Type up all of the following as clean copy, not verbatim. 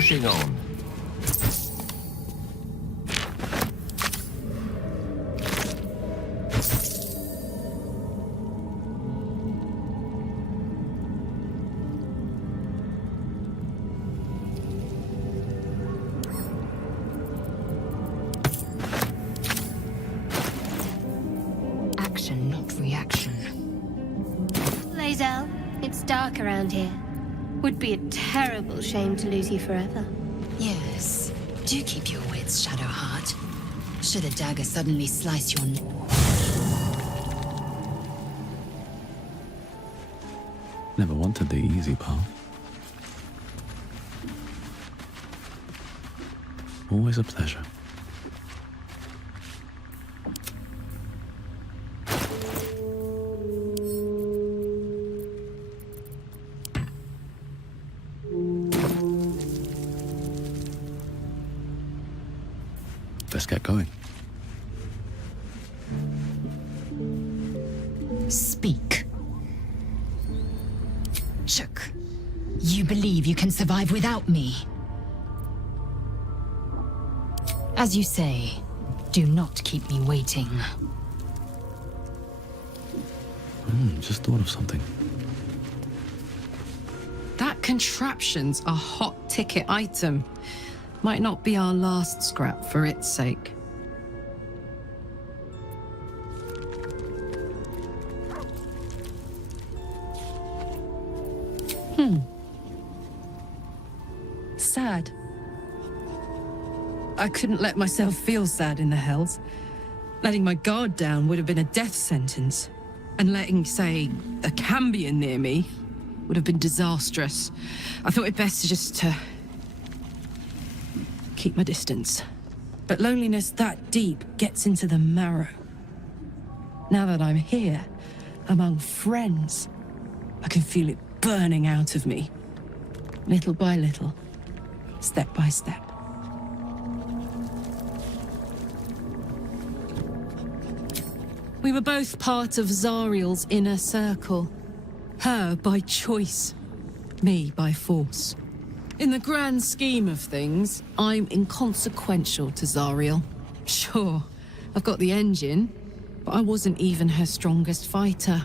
pushing on. Action, not reaction. Lae'zel, it's dark around here. Would be a terrible shame to lose you forever. Yes. Do keep your wits, Shadowheart. Should a dagger suddenly slice your neck. Never wanted the easy path. Always a pleasure. Let's get going. Speak. Shook. You believe you can survive without me? As you say, do not keep me waiting. Just thought of something. That contraption's a hot ticket item. Might not be our last scrap for its sake. Sad. I couldn't let myself feel sad in the Hells. Letting my guard down would have been a death sentence. And letting, say, a Cambion near me would have been disastrous. I thought it best to keep my distance. But loneliness that deep gets into the marrow. Now that I'm here, among friends, I can feel it burning out of me. Little by little, step by step. We were both part of Zariel's inner circle. Her by choice, me by force. In the grand scheme of things, I'm inconsequential to Zariel. Sure, I've got the engine, but I wasn't even her strongest fighter.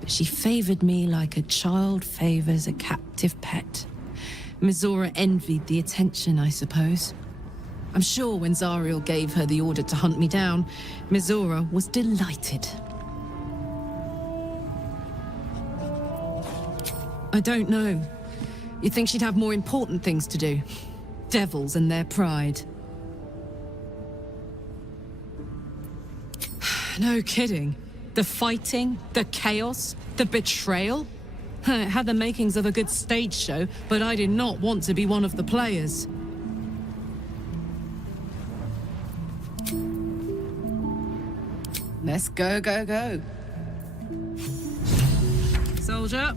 But she favored me like a child favors a captive pet. Mizora envied the attention, I suppose. I'm sure when Zariel gave her the order to hunt me down, Mizora was delighted. I don't know. You'd think she'd have more important things to do. Devils and their pride. No kidding. The fighting, the chaos, the betrayal. It had the makings of a good stage show, but I did not want to be one of the players. Let's go, go, go. Soldier.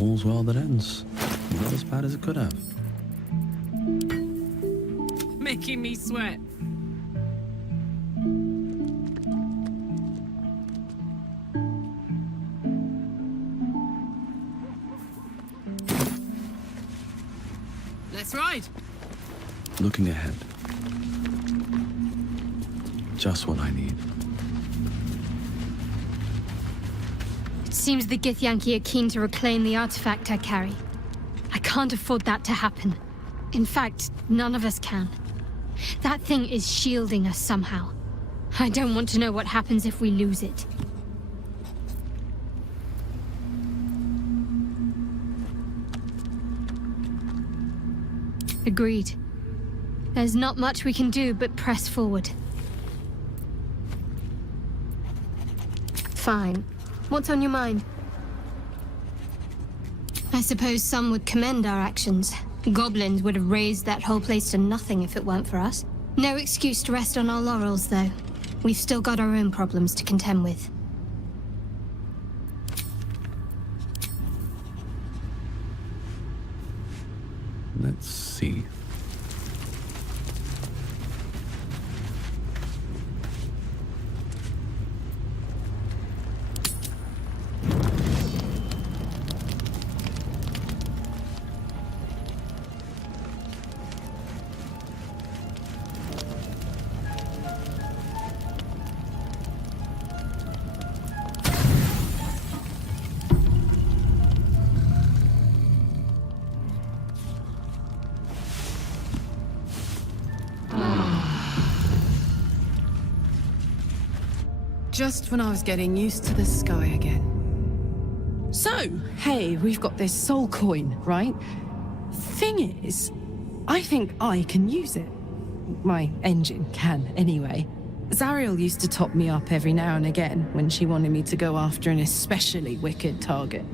All's well that ends. Not as bad as it could have. Making me sweat. Let's ride. Looking ahead. Just what I need. It seems the Githyanki are keen to reclaim the artifact I carry. I can't afford that to happen. In fact, none of us can. That thing is shielding us somehow. I don't want to know what happens if we lose it. Agreed. There's not much we can do but press forward. Fine. What's on your mind? I suppose some would commend our actions. Goblins would have razed that whole place to nothing if it weren't for us. No excuse to rest on our laurels, though. We've still got our own problems to contend with. Let's see. Just when I was getting used to the sky again. So, hey, we've got this soul coin, right? Thing is, I think I can use it. My engine can, anyway. Zariel used to top me up every now and again when she wanted me to go after an especially wicked target.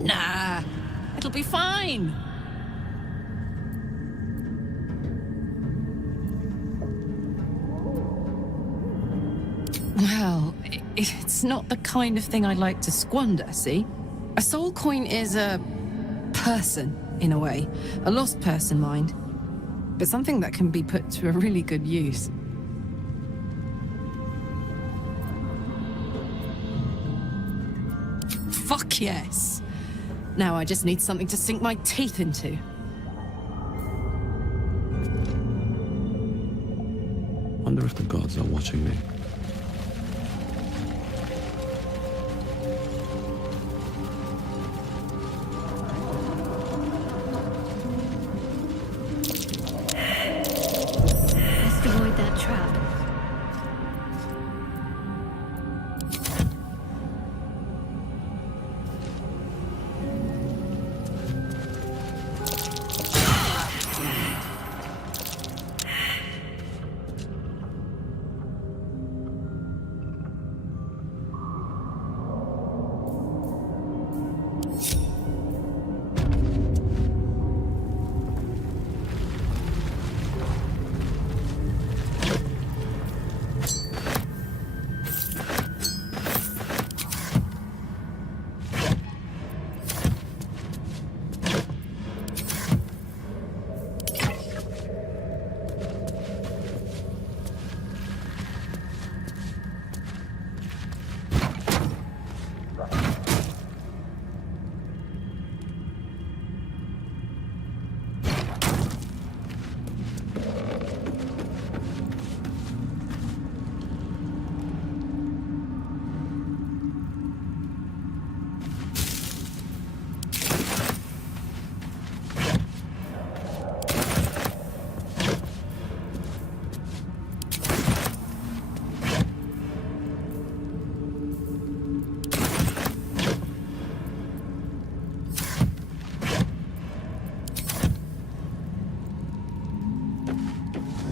Nah, it'll be fine. Well, it's not the kind of thing I'd like to squander, see? A soul coin is a person, in a way. A lost person, mind. But something that can be put to a really good use. Fuck yes! Now I just need something to sink my teeth into. Wonder if the gods are watching me. Best avoid that trap.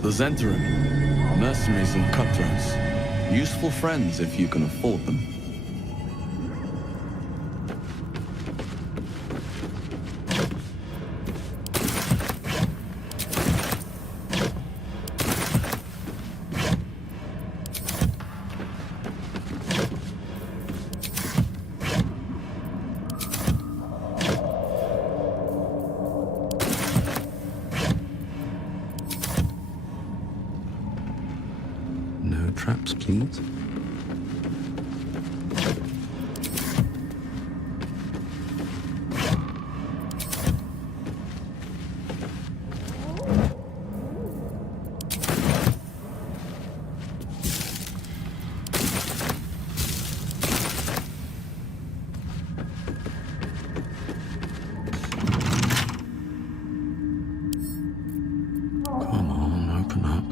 The Zentarim, mercenaries and cutthroats. Useful friends if you can afford them. No traps, please. Come on, open up.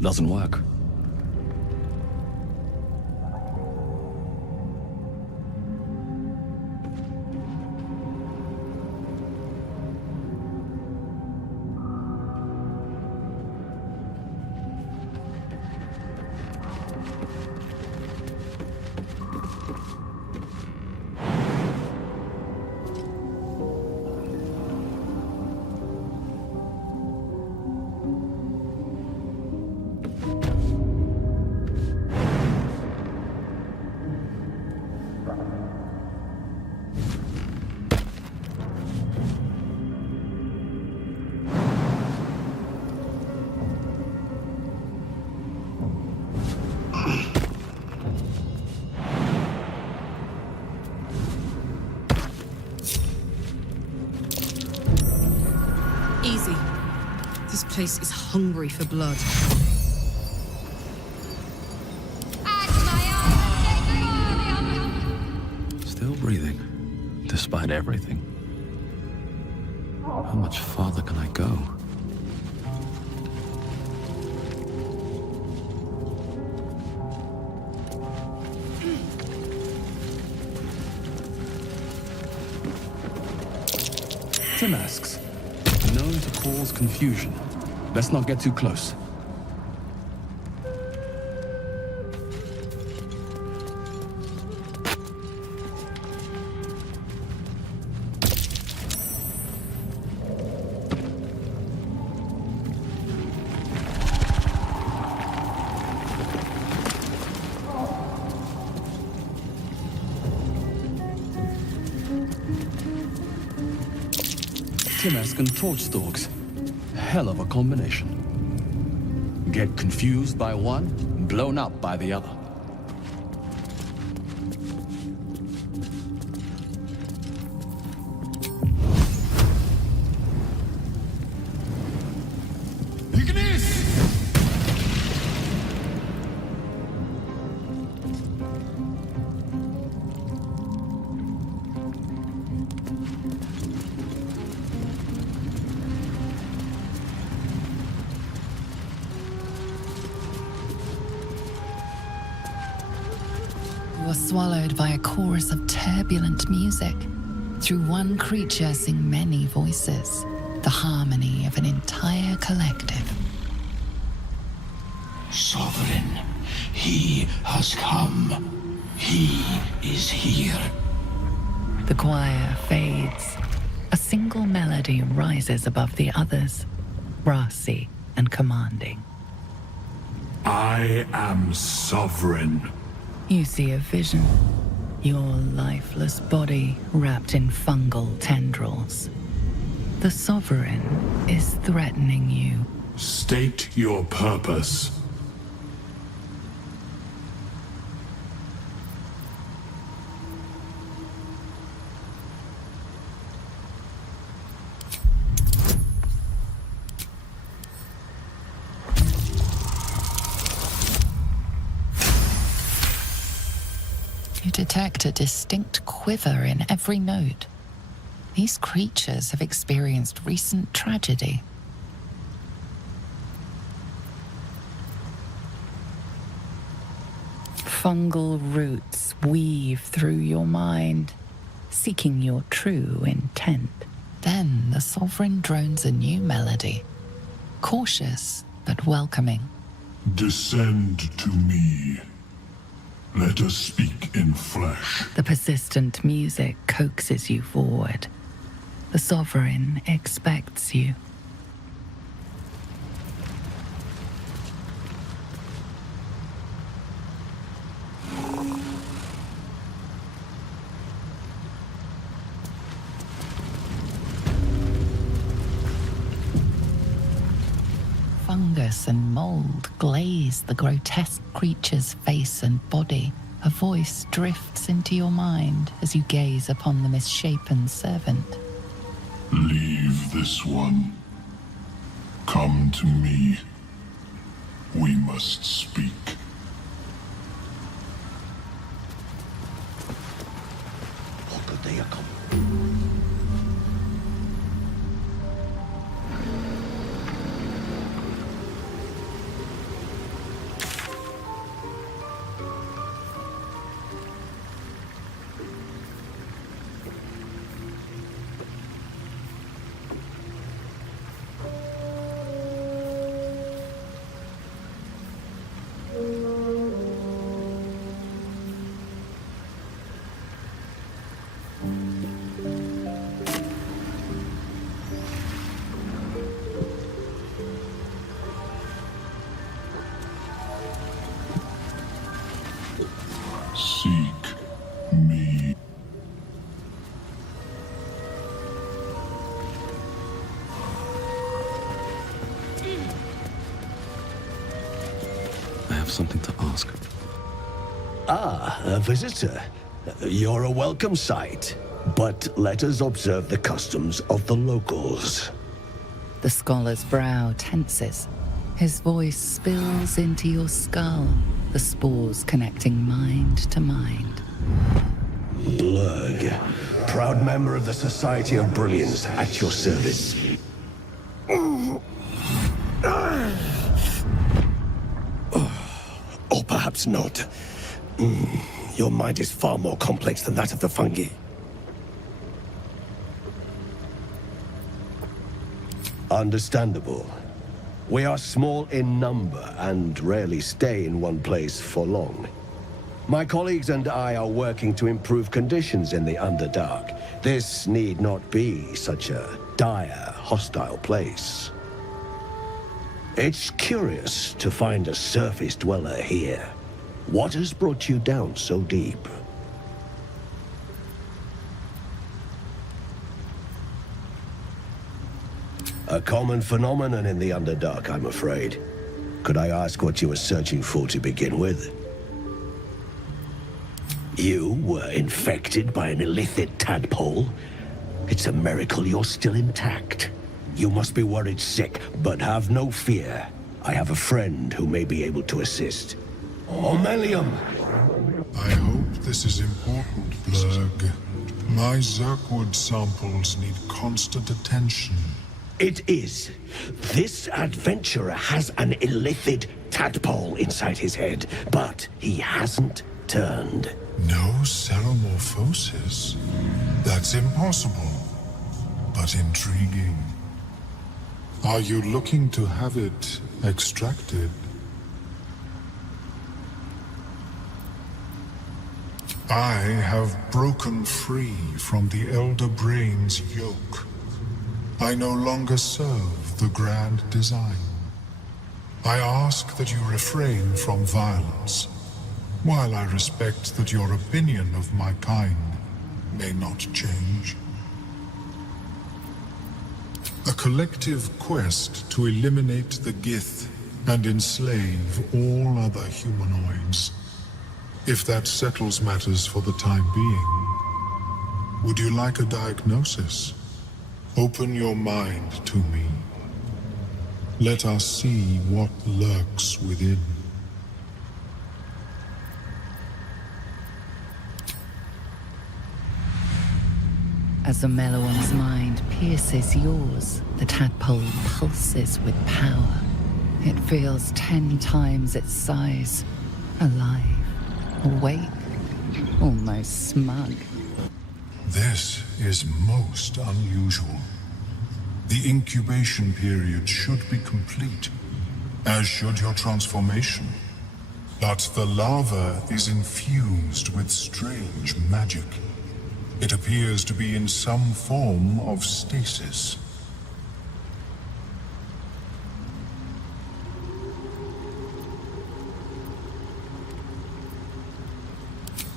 Doesn't work. Easy. This place is hungry for blood. Still breathing, despite everything. How much farther can I go? Tim asks, known to cause confusion. Let's not get too close. Timask and torch stalks. Hell of a combination. Get confused by one, blown up by the other. You are swallowed by a chorus of turbulent music. Through one creature sing many voices, the harmony of an entire collective. Sovereign, he has come. He is here. The choir fades. A single melody rises above the others, brassy and commanding. I am sovereign. You see a vision. Your lifeless body wrapped in fungal tendrils. The Sovereign is threatening you. State your purpose. You detect a distinct quiver in every note. These creatures have experienced recent tragedy. Fungal roots weave through your mind, seeking your true intent. Then the Sovereign drones a new melody, cautious but welcoming. Descend to me. Let us speak in flesh. The persistent music coaxes you forward. The Sovereign expects you. Fungus and mold glaze the grotesque creature's face and body. A voice drifts into your mind as you gaze upon the misshapen servant. Leave this one. Come to me. We must speak. What could they accomplish? Seek me. I have something to ask. Ah, a visitor. You're a welcome sight. But let us observe the customs of the locals. The scholar's brow tenses. His voice spills into your skull, the spores connecting mind to mind. Blurg, proud member of the Society of Brilliance, at your service. Or perhaps not. Your mind is far more complex than that of the fungi. Understandable. We are small in number and rarely stay in one place for long. My colleagues and I are working to improve conditions in the Underdark. This need not be such a dire, hostile place. It's curious to find a surface dweller here. What has brought you down so deep? A common phenomenon in the Underdark, I'm afraid. Could I ask what you were searching for to begin with? You were infected by an illithid tadpole? It's a miracle you're still intact. You must be worried sick, but have no fear. I have a friend who may be able to assist. Omelium! I hope this is important, Blurg. My Zerkwood samples need constant attention. It is. This adventurer has an illithid tadpole inside his head, but he hasn't turned. No cellomorphosis? That's impossible, but intriguing. Are you looking to have it extracted? I have broken free from the Elder Brain's yoke. I no longer serve the grand design. I ask that you refrain from violence, while I respect that your opinion of my kind may not change. A collective quest to eliminate the Gith and enslave all other humanoids. If that settles matters for the time being, would you like a diagnosis? Open your mind to me. Let us see what lurks within. As the Meloan's mind pierces yours, the tadpole pulses with power. It feels 10 times its size. Alive, awake, almost smug. This is most unusual. The incubation period should be complete, as should your transformation. But the larva is infused with strange magic. It appears to be in some form of stasis.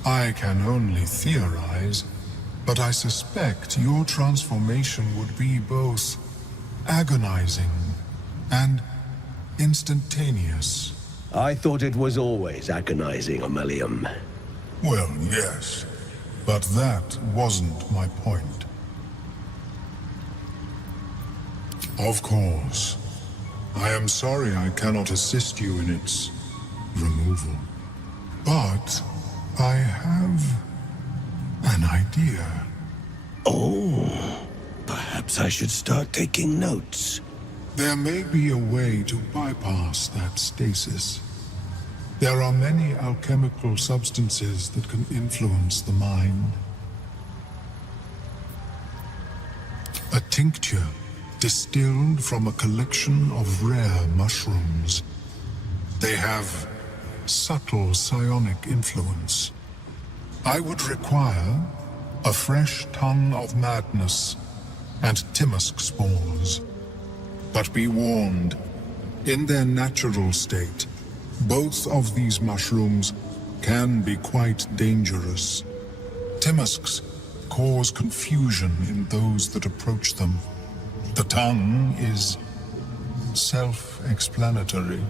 I can only theorize, but I suspect your transformation would be both agonizing and instantaneous. I thought it was always agonizing, Omelium. Well, yes, but that wasn't my point. Of course, I am sorry I cannot assist you in its removal, but I have an idea. Oh, perhaps I should start taking notes. There may be a way to bypass that stasis. There are many alchemical substances that can influence the mind. A tincture distilled from a collection of rare mushrooms. They have subtle psionic influence. I would require a fresh tongue of madness and Timosk spores. But be warned, in their natural state, both of these mushrooms can be quite dangerous. Timosks cause confusion in those that approach them. The tongue is self-explanatory.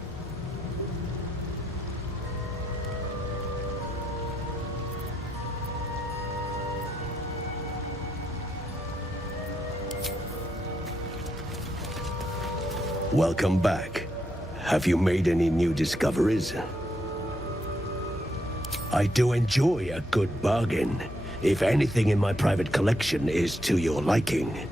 Welcome back. Have you made any new discoveries? I do enjoy a good bargain, if anything in my private collection is to your liking.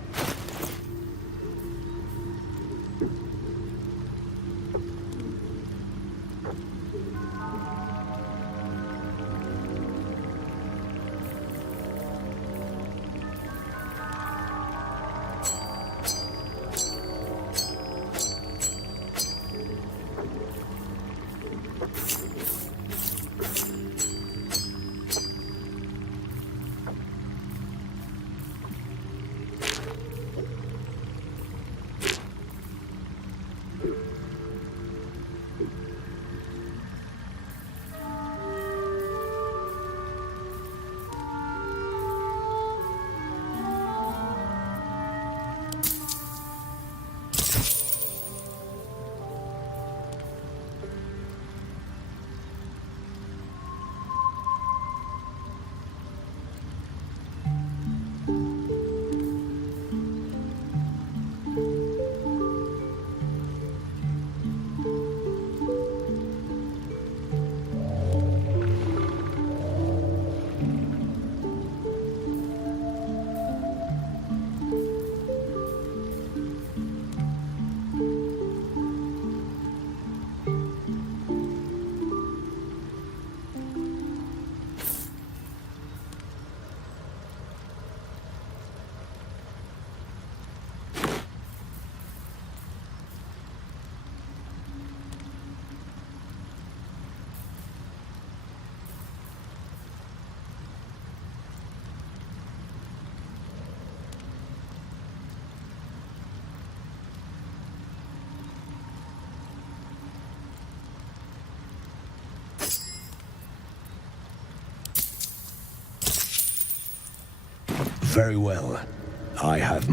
Very well. I have...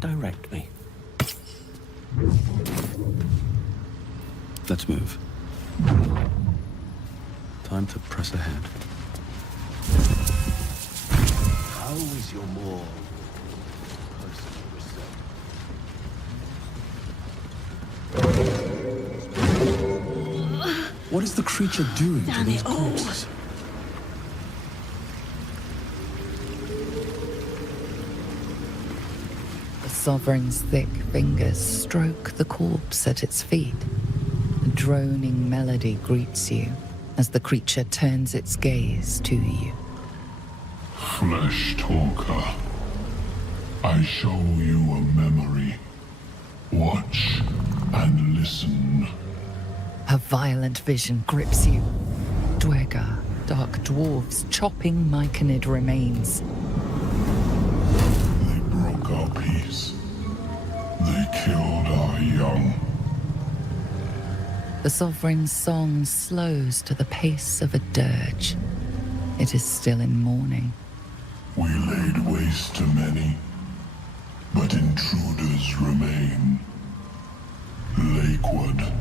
Direct me. Let's move. Time to press ahead. How is your more personal research? What is the creature doing to these corpses? The Sovereign's thick fingers stroke the corpse at its feet. A droning melody greets you as the creature turns its gaze to you. Flesh talker, I show you a memory. Watch and listen. A violent vision grips you. Dwergar, dark dwarves chopping myconid remains. They broke our peace. They killed our young. The Sovereign's song slows to the pace of a dirge. It is still in mourning. We laid waste to many, but intruders remain. Lakewood.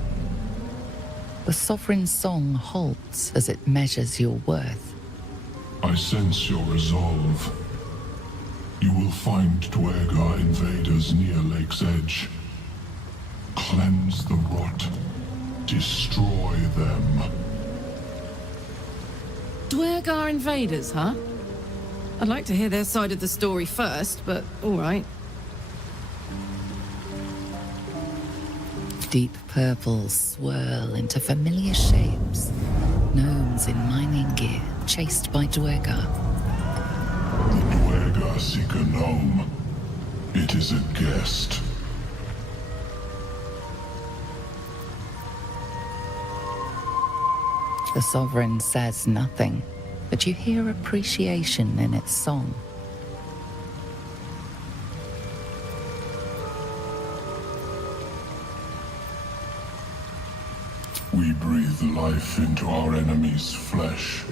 The Sovereign's song halts as it measures your worth. I sense your resolve. You will find Dwergar invaders near Lake's Edge. Cleanse the rot. Destroy them. Dwergar invaders, huh? I'd like to hear their side of the story first, but all right. Deep purples swirl into familiar shapes. Gnomes in mining gear, chased by Dwergar. The Dwergar seek a gnome. It is a guest. The Sovereign says nothing, but you hear appreciation in its song. We breathe life into our enemy's flesh.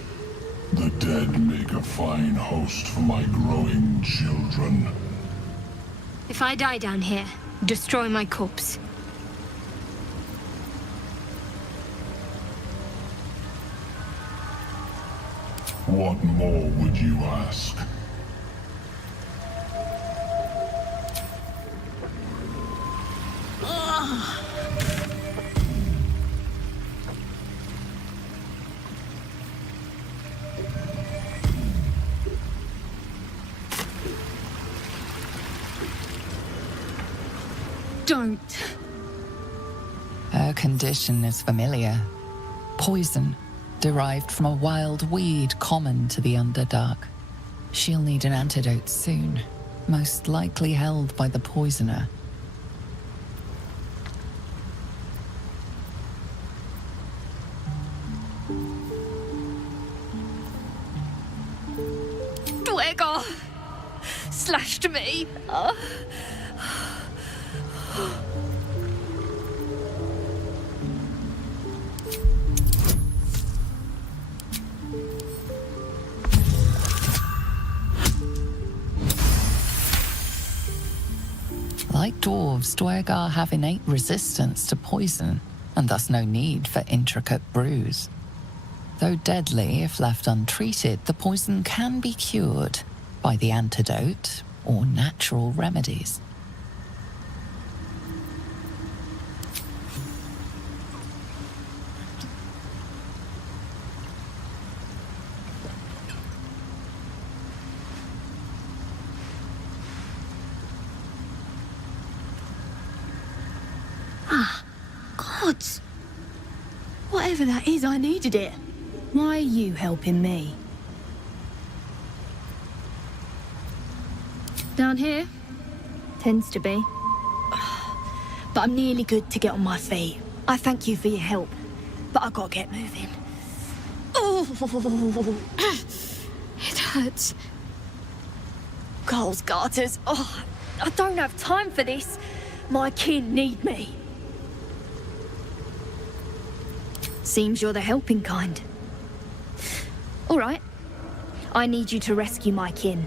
The dead make a fine host for my growing children. If I die down here, destroy my corpse. What more would you ask? Don't. Her condition is familiar. Poison, derived from a wild weed common to the Underdark. She'll need an antidote soon, most likely held by the poisoner. Dwegar slashed me. Like dwarves, Dwegar have innate resistance to poison, and thus no need for intricate brews. Though deadly if left untreated, the poison can be cured by the antidote or natural remedies. Gods! Whatever that is, I needed it. Why are you helping me? Down here? Tends to be. But I'm nearly good to get on my feet. I thank you for your help, but I gotta get moving. Oh, It hurts. Coles garters. Oh, I don't have time for this. My kin need me. Seems you're the helping kind. All right. I need you to rescue my kin.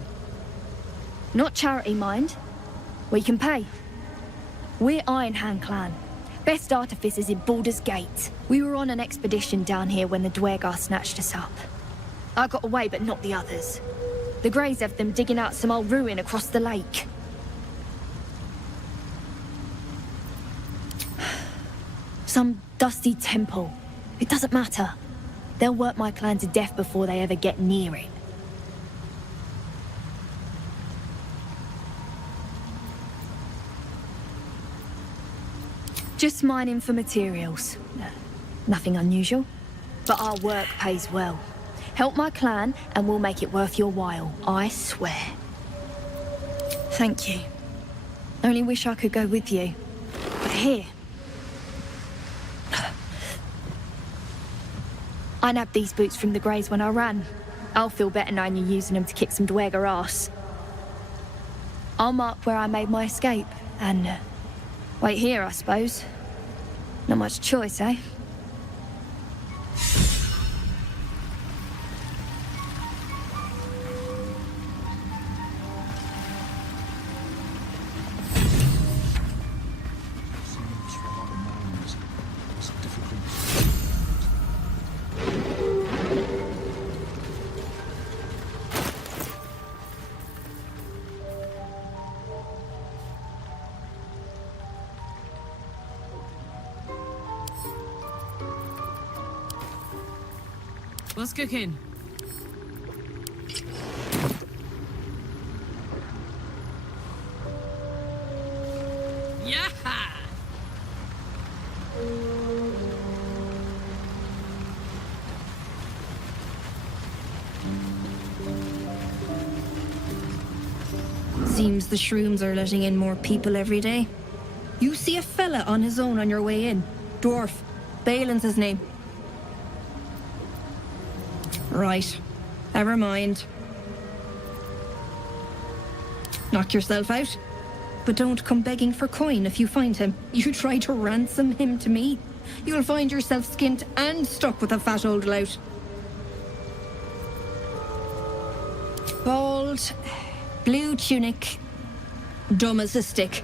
Not charity, mind. We can pay. We're Iron Hand Clan. Best artificers in Baldur's Gate. We were on an expedition down here when the Dwegar snatched us up. I got away, but not the others. The Greys have them digging out some old ruin across the lake. Some dusty temple. It doesn't matter. They'll work my clan to death before they ever get near it. Just mining for materials. Nothing unusual. But our work pays well. Help my clan and we'll make it worth your while, I swear. Thank you. Only wish I could go with you. But here. I nabbed these boots from the Greys when I ran. I'll feel better knowing you're using them to kick some Dwegar ass. I'll mark where I made my escape, and wait here, I suppose. Not much choice, eh? What's cooking? Yeah! Seems the shrooms are letting in more people every day. You see a fella on his own on your way in. Dwarf. Balin's his name. Right. Never mind. Knock yourself out. But don't come begging for coin if you find him. You try to ransom him to me, you'll find yourself skint and stuck with a fat old lout. Bald, blue tunic, dumb as a stick.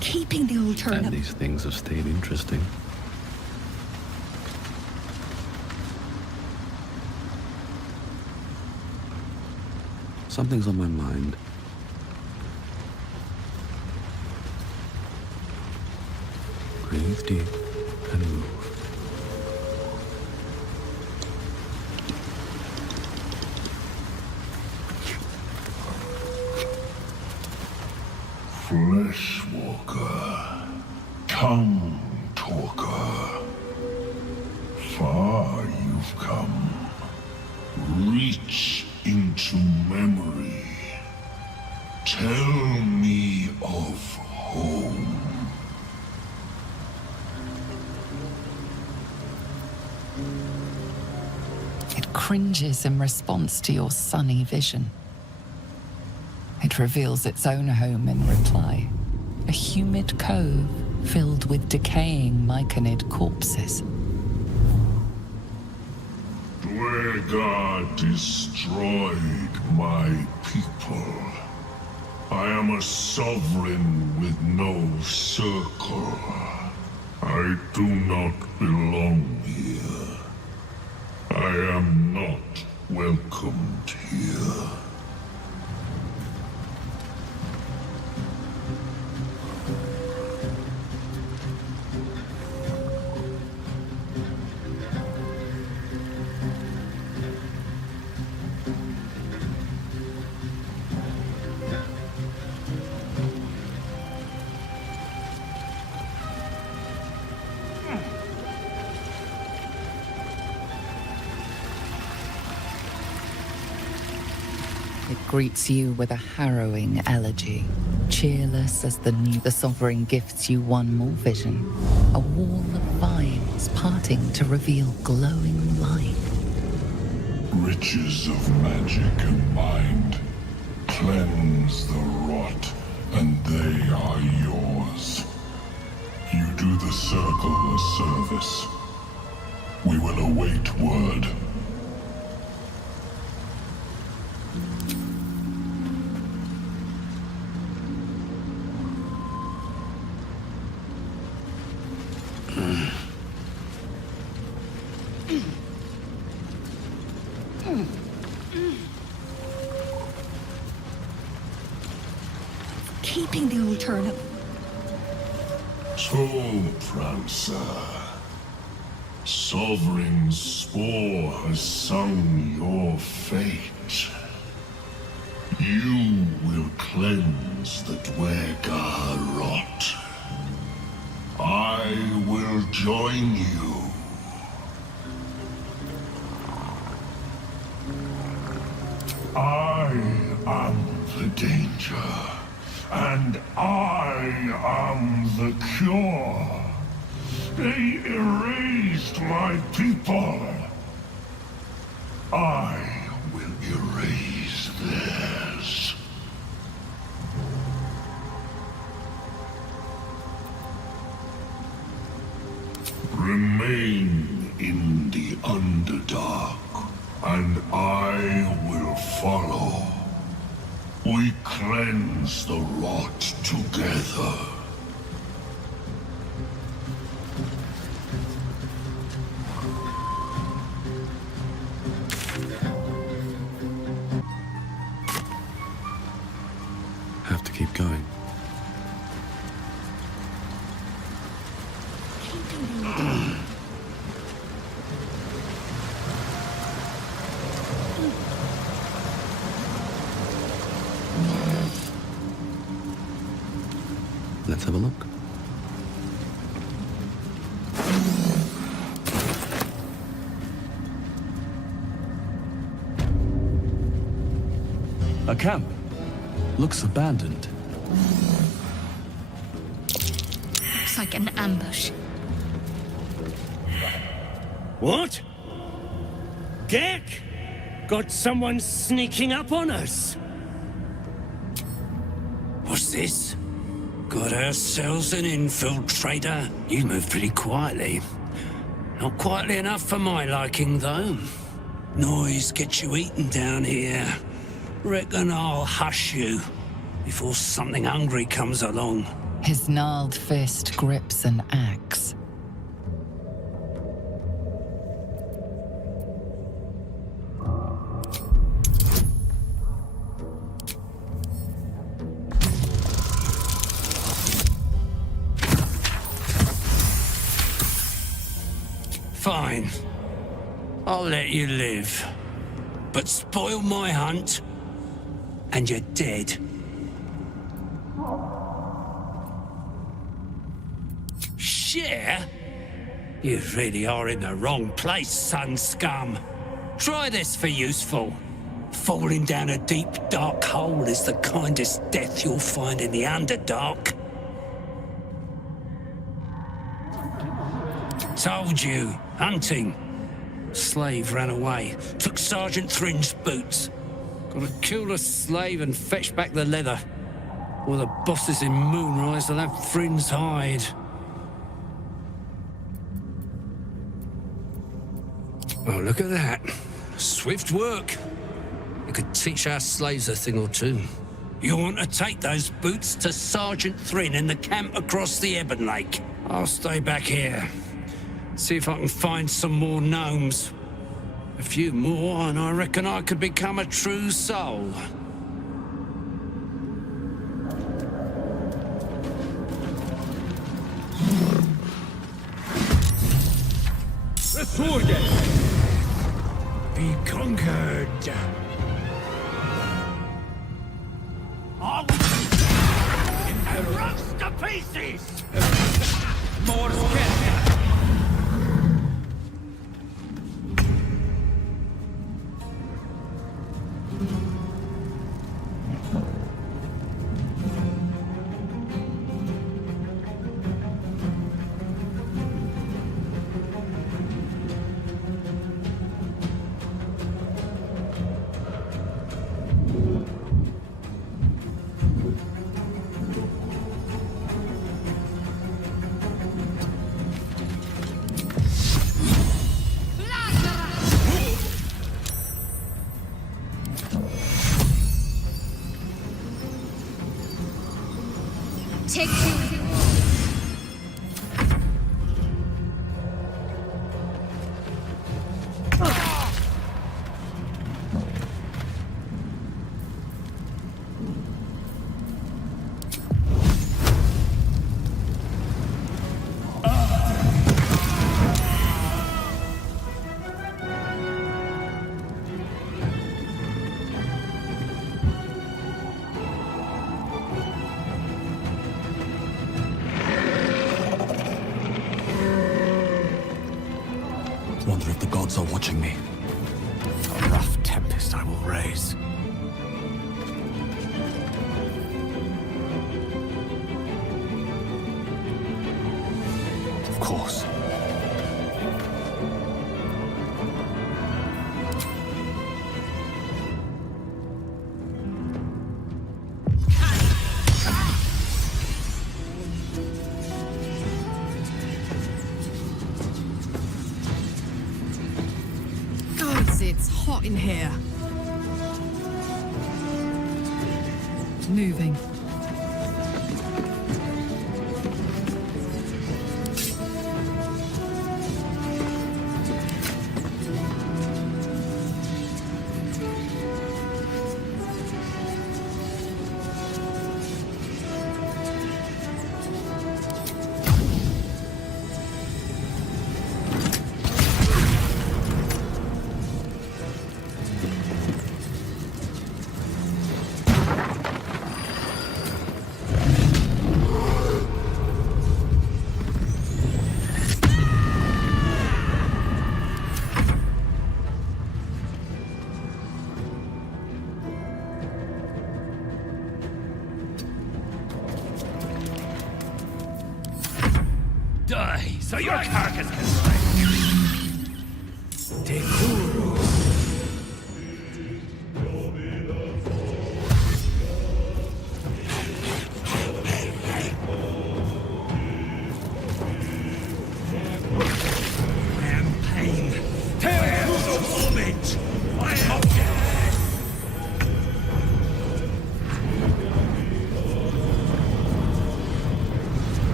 Keeping the old turnip. And these things have stayed interesting. Something's on my mind. Breathe deep and move. Fleshwalker, tongue talker, far you've come. Reach into memory. Tell me of home. It cringes in response to your sunny vision. It reveals its own home in reply. A humid cove filled with decaying myconid corpses. Dwegar destroyed my people. I am a sovereign with no circle. I do not belong here. I am not welcomed here. It greets you with a harrowing elegy. Cheerless as the sovereign gifts you one more vision. A wall of vines parting to reveal glowing light. Riches of magic and mind. Cleanse the rot, and they are yours. You do the circle a service. We will await word. Keeping the old turnip. So, Prancer, Sovereign Spore has sung your fate. You will cleanse the Dwergar rot. I will join you. I am the danger, and I am the cure. They erased my people. I will erase theirs. Remain in the Underdark, and I will follow. We cleanse the rot together. Have to keep going. Let's have a look. A camp. Looks abandoned. Looks like an ambush. What? Gek? Got someone sneaking up on us? What's this? Got ourselves an infiltrator? You move pretty quietly. Not quietly enough for my liking, though. Noise gets you eaten down here. Reckon I'll hush you before something hungry comes along. His gnarled fist grips an axe. Fine. I'll let you live. But spoil my hunt, and you're dead. Share? You really are in the wrong place, son scum. Try this for useful. Falling down a deep, dark hole is the kindest death you'll find in the Underdark. Told you, hunting. Slave ran away, took Sergeant Thrin's boots. Gotta kill the slave and fetch back the leather. Or the bosses in Moonrise will have Thrin's hide. Oh, look at that. Swift work. You could teach our slaves a thing or two. You want to take those boots to Sergeant Thrin in the camp across the Ebon Lake. I'll stay back here. See if I can find some more gnomes. A few more, and I reckon I could become a true soul. The sword be conquered. All and rust to pieces. More scared. Take two. that the gods are watching me. A rough tempest I will raise. Of course. Gods, it's hot in here. Moving. Die, so your carcass can slay. Tekuru. Campaign. Tales of homage. I am dead.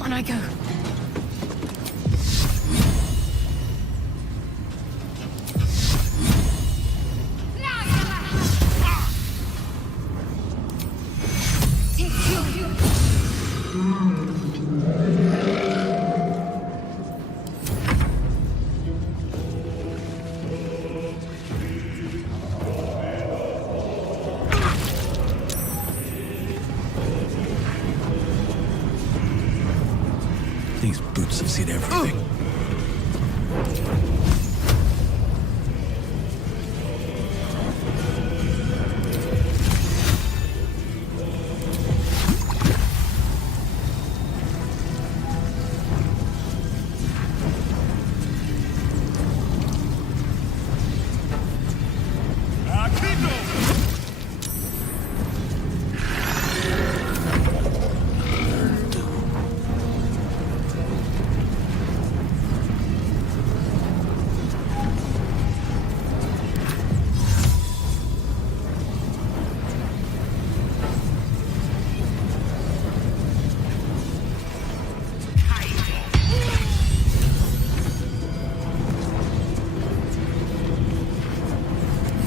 On I go. These boots have seen everything.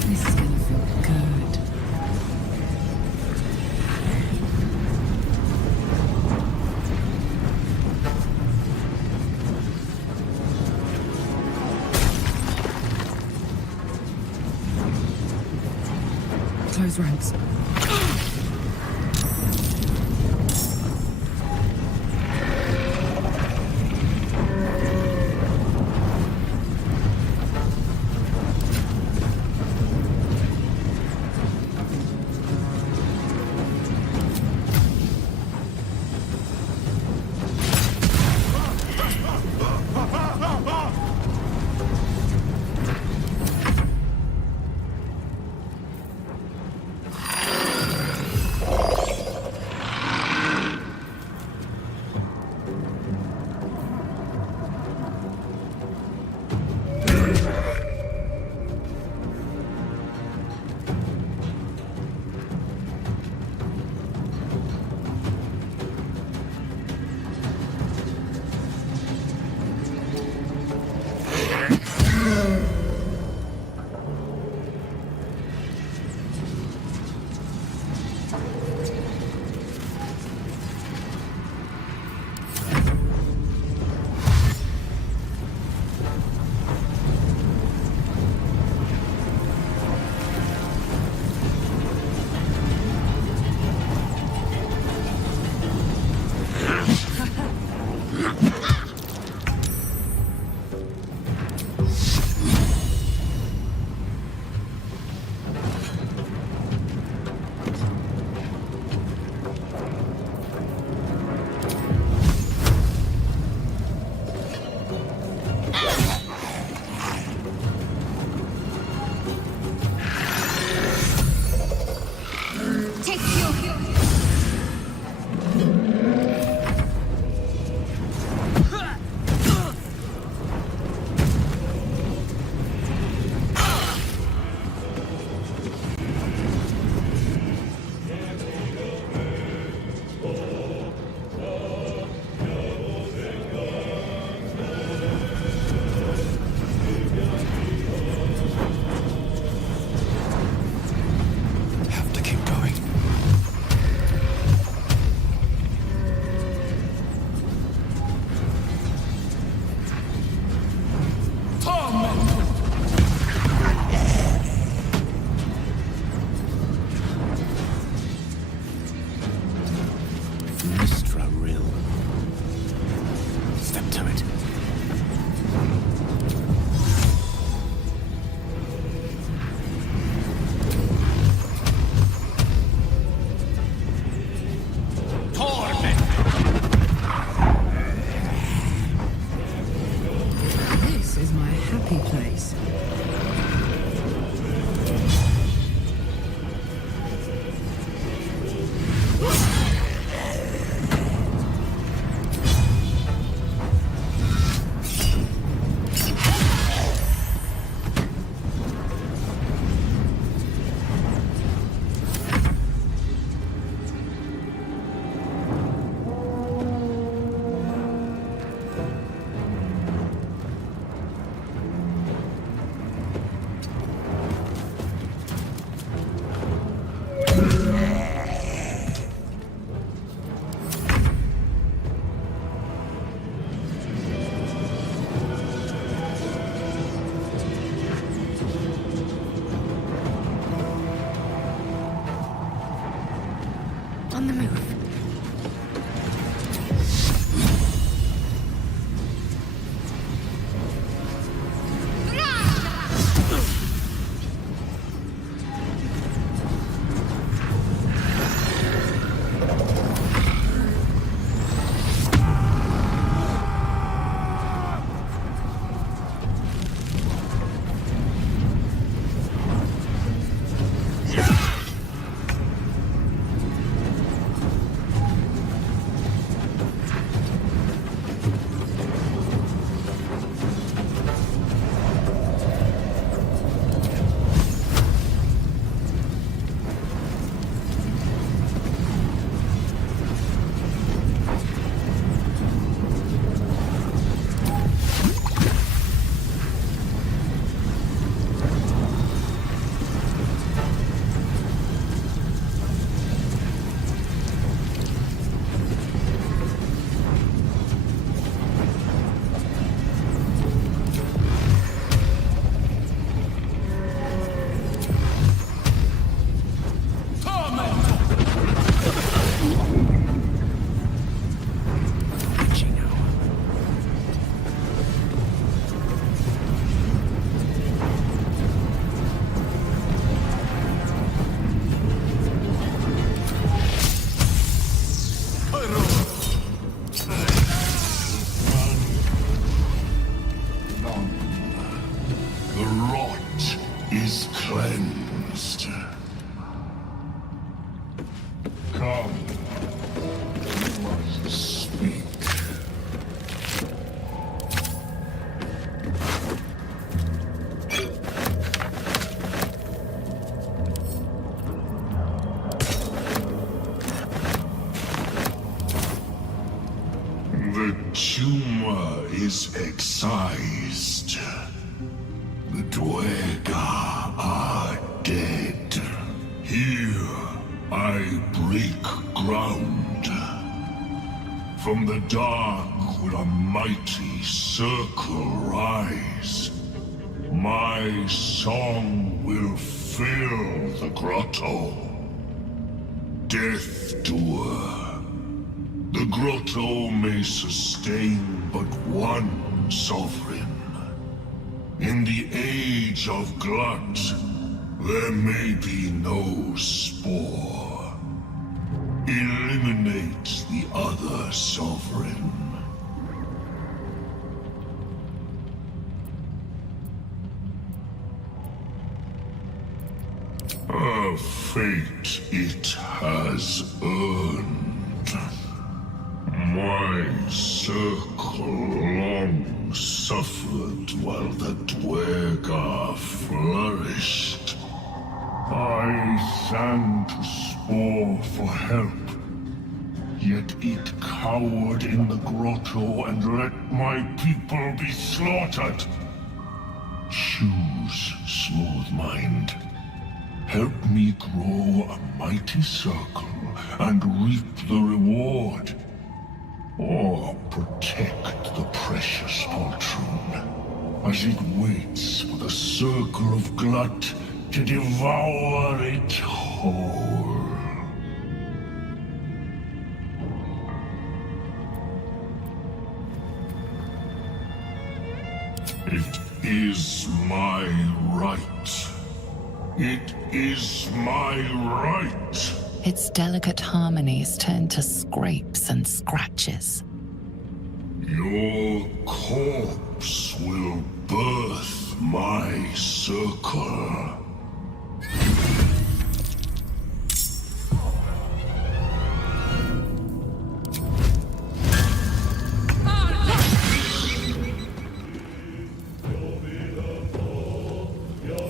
This is gonna feel good. Close ranks. happy place. On the move. The rot is cleansed. Come, you must speak. The tumor is excised. The Dwega are dead. Here I break ground. From the dark will a mighty circle rise. My song will fill the grotto. Death Doer. The grotto may sustain but one sovereign. In the age of glut, there may be no spore. Eliminate the other sovereign. A fate it has earned. My circle long suffered while the Dwega flourished. I sang to Spore for help, yet it cowered in the grotto and let my people be slaughtered. Choose, Smooth Mind. Help me grow a mighty circle and reap the reward. Or protect the precious poltroon as it waits for the circle of glut to devour it whole. It is my right. It is my right. Its delicate harmonies turn to scrapes and scratches. Your corpse will birth my circle.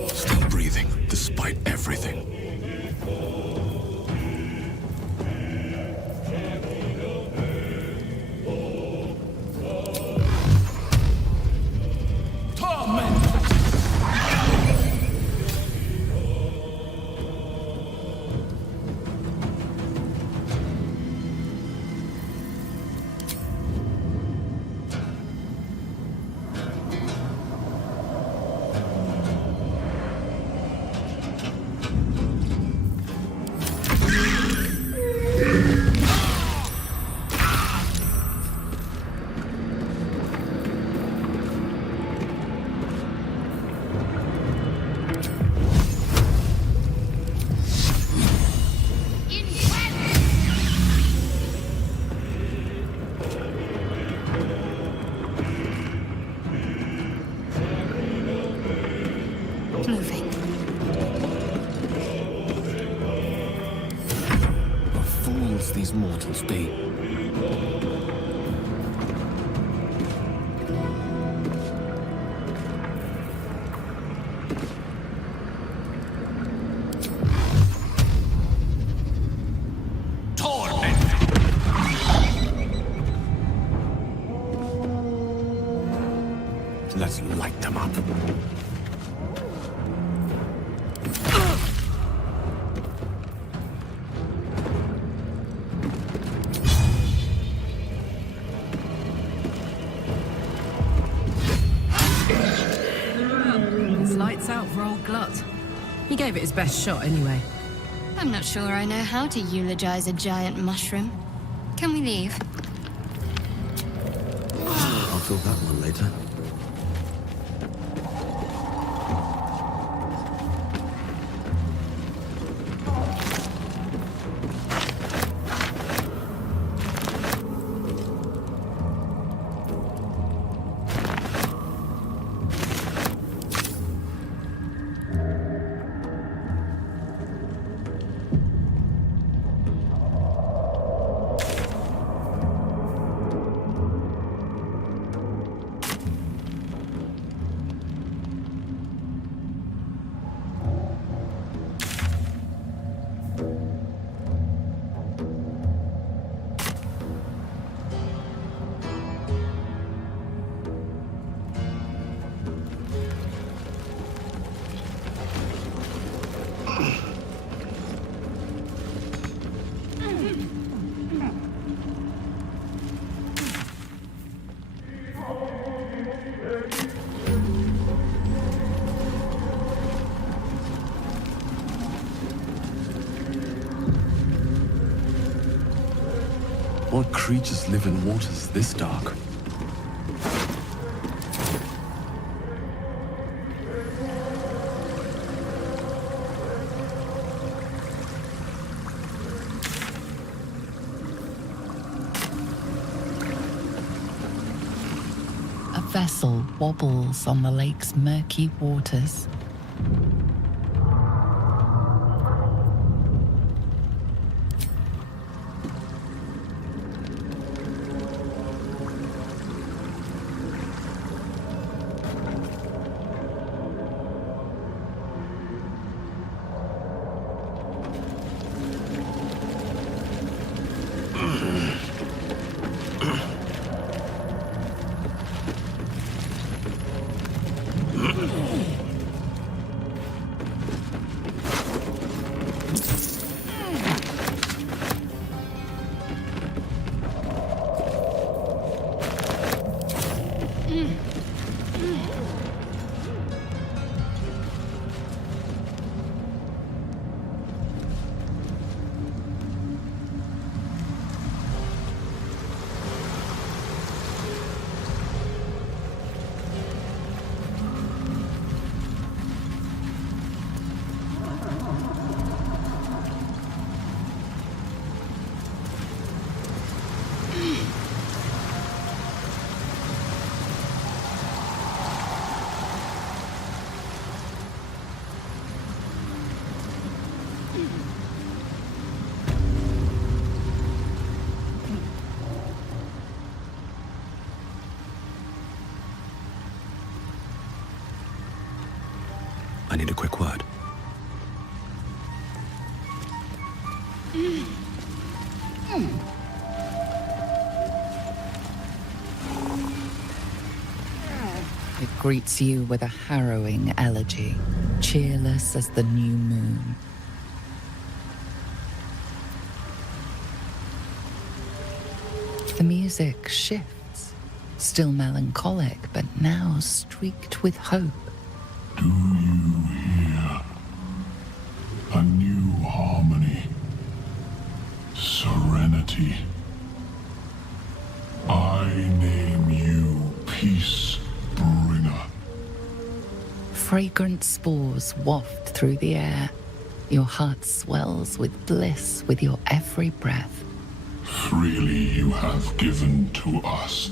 Still breathing, despite everything. Moving. What fools these mortals be. Let's light them up. It's lights out for old Glut. He gave it his best shot anyway. I'm not sure I know how to eulogize a giant mushroom. Can we leave? I'll fill that one later. What creatures live in waters this dark? A vessel wobbles on the lake's murky waters. I need a quick word. It greets you with a harrowing elegy, cheerless as the new moon. The music shifts, still melancholic, but now streaked with hope. Do you hear? A new harmony. Serenity. I name you Peace Bringer. Fragrant spores waft through the air. Your heart swells with bliss with your every breath. Freely you have given to us.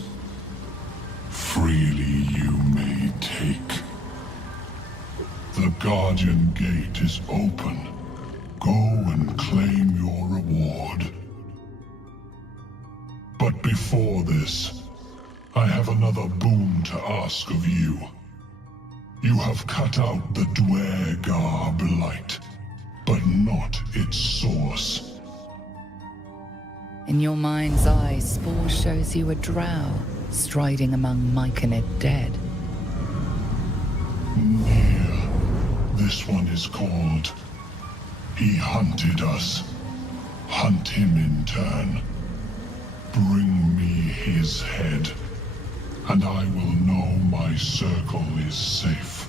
Freely you may take. The Guardian Gate is open. Go and claim your reward. But before this, I have another boon to ask of you. You have cut out the Dwergar blight, but not its source. In your mind's eye, Spore shows you a drow striding among Myconid dead. Near. This one is called. He hunted us. Hunt him in turn. Bring me his head, and I will know my circle is safe.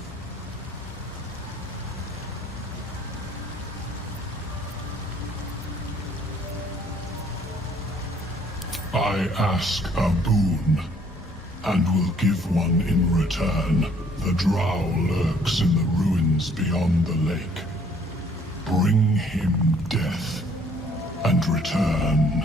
I ask a boon, and will give one in return. The drow lurks in the ruins beyond the lake. Bring him death, and return.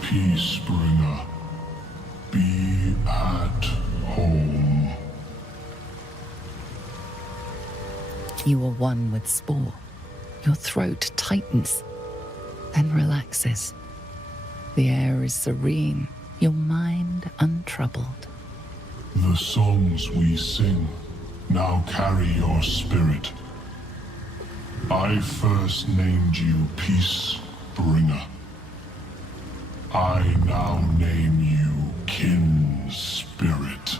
Peacebringer, be at home. You are one with Spore. Your throat tightens, then relaxes. The air is serene, your mind untroubled. The songs we sing now carry your spirit. I first named you Peacebringer. I now name you Kin Spirit.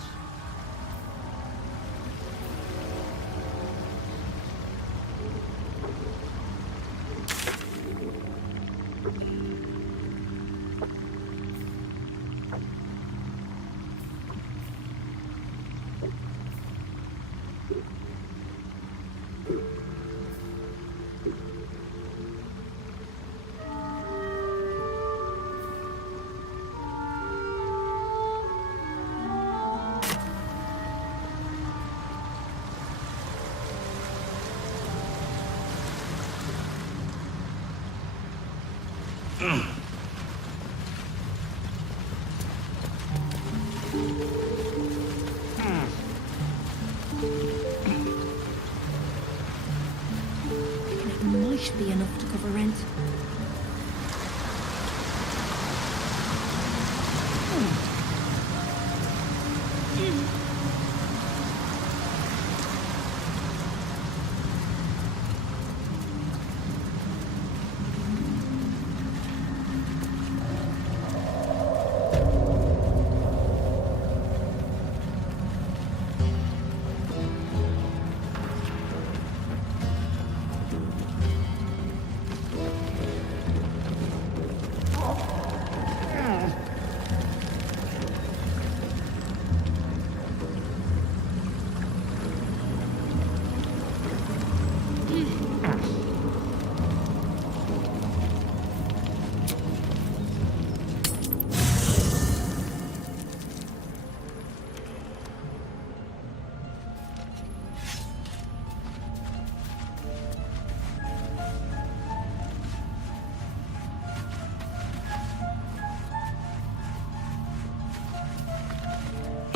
Might be enough to cover rent.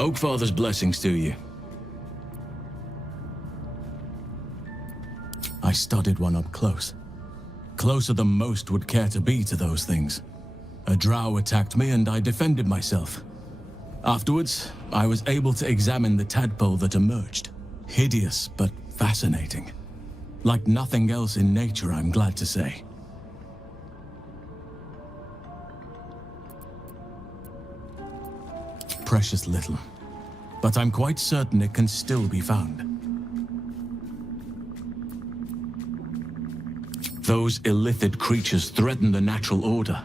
Oakfather's blessings to you. I studied one up close. Closer than most would care to be to those things. A drow attacked me and I defended myself. Afterwards, I was able to examine the tadpole that emerged. Hideous, but fascinating. Like nothing else in nature, I'm glad to say. Precious little. But I'm quite certain it can still be found. Those illithid creatures threaten the natural order.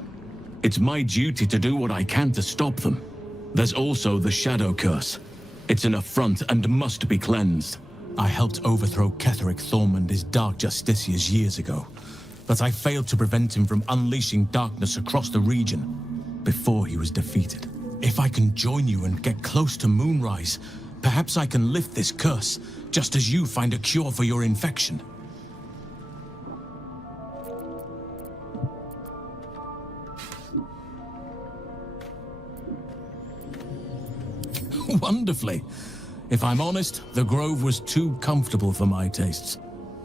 It's my duty to do what I can to stop them. There's also the Shadow Curse. It's an affront and must be cleansed. I helped overthrow Ketheric Thormund his Dark Justiciars years ago, but I failed to prevent him from unleashing darkness across the region before he was defeated. If I can join you and get close to Moonrise, perhaps I can lift this curse, just as you find a cure for your infection. Wonderfully. If I'm honest, the Grove was too comfortable for my tastes.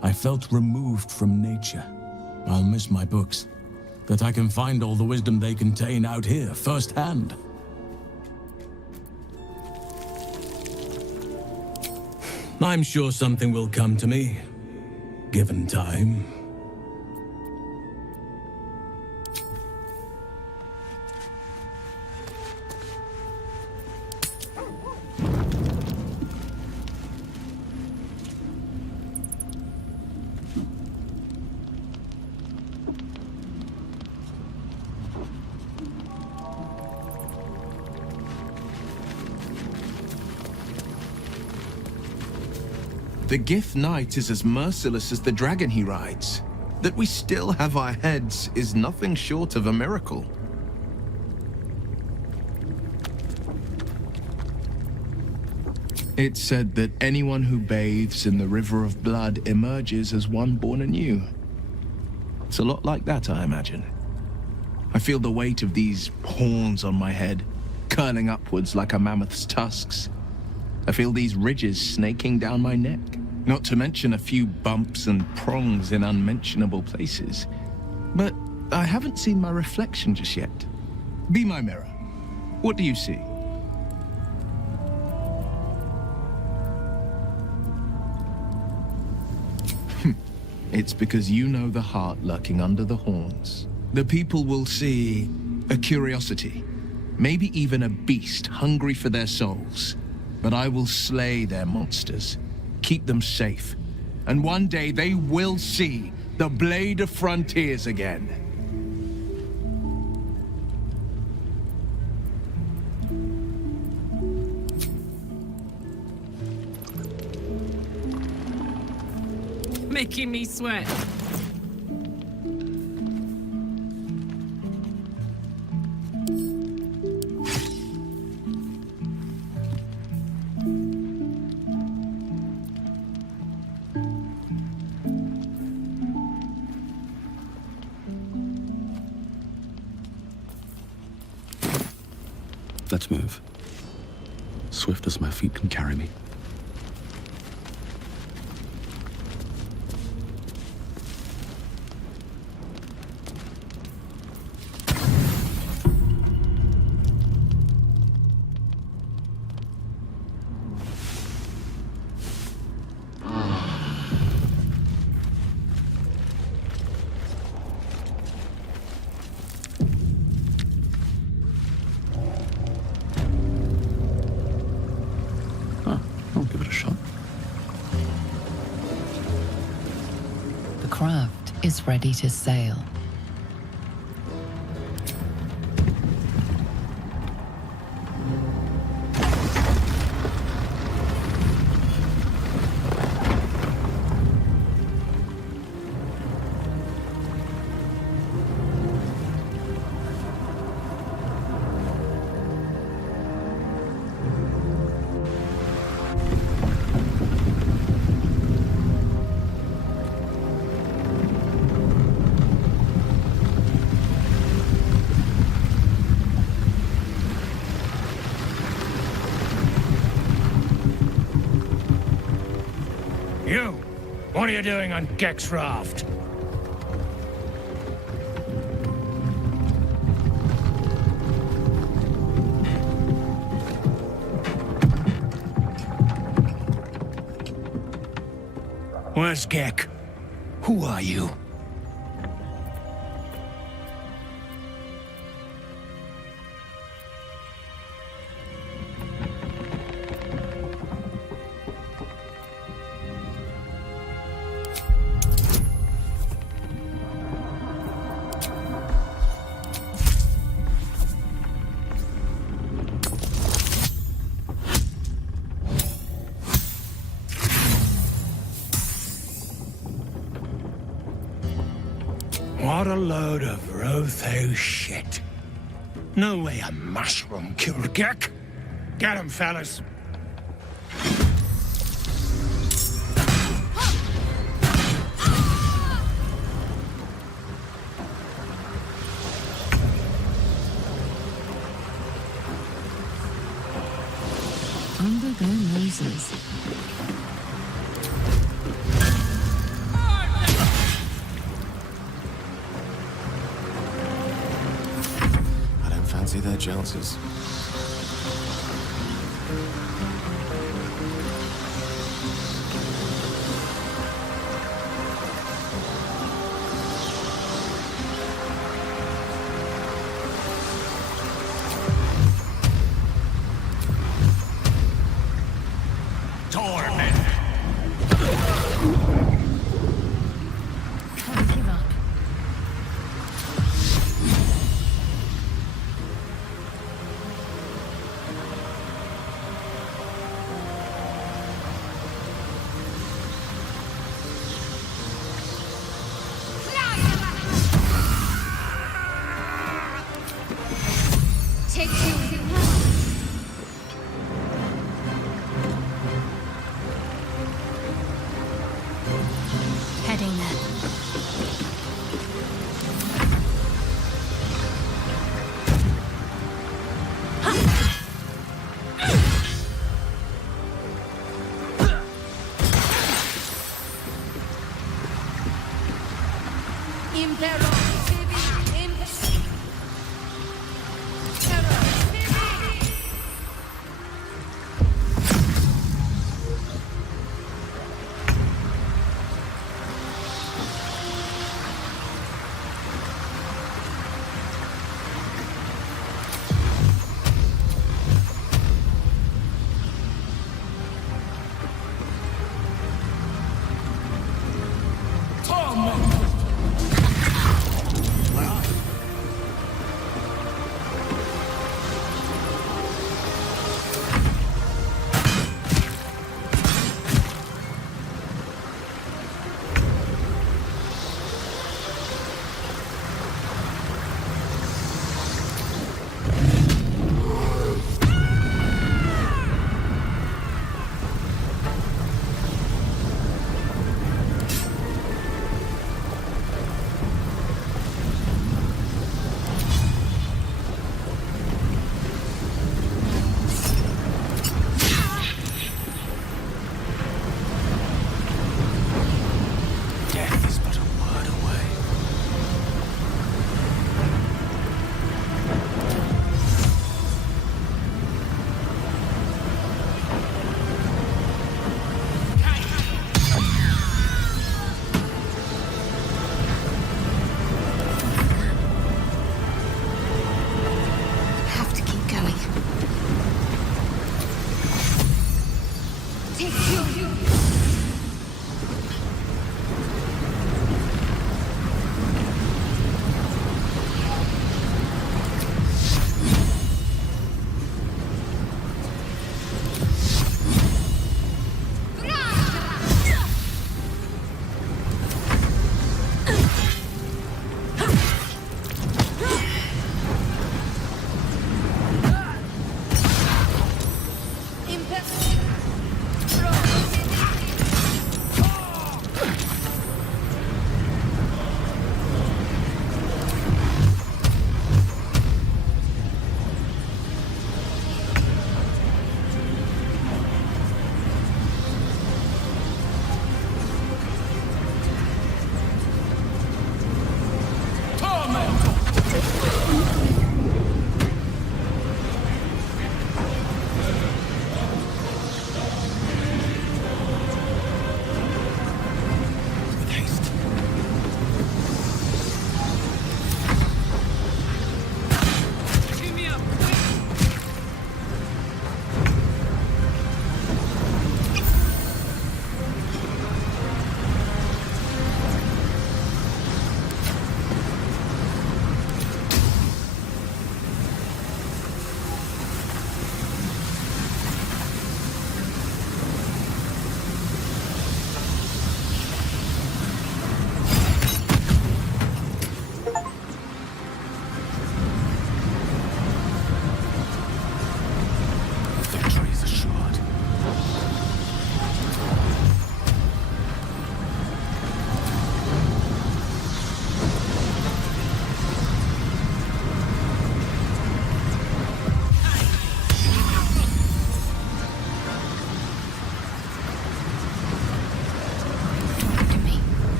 I felt removed from nature. I'll miss my books, but I can find all the wisdom they contain out here firsthand. I'm sure something will come to me, given time. The Gith Knight is as merciless as the dragon he rides. That we still have our heads is nothing short of a miracle. It's said that anyone who bathes in the river of blood emerges as one born anew. It's a lot like that, I imagine. I feel the weight of these horns on my head, curling upwards like a mammoth's tusks. I feel these ridges snaking down my neck, not to mention a few bumps and prongs in unmentionable places. But I haven't seen my reflection just yet. Be my mirror. What do you see? It's because you know the heart lurking under the horns. The people will see a curiosity, maybe even a beast hungry for their souls. But I will slay their monsters, keep them safe, and one day they will see the Blade of Frontiers again. Making me sweat. Let's move. Swift as my feet can carry me. Is ready to sail. What are you doing on Gek's raft? Where's Gek? Who are you? What a load of Rotho shit. No way a mushroom killed Gek. Get him, fellas. Under their noses. Fancy their chances. Torment! Can't give up. Take two. Heading there.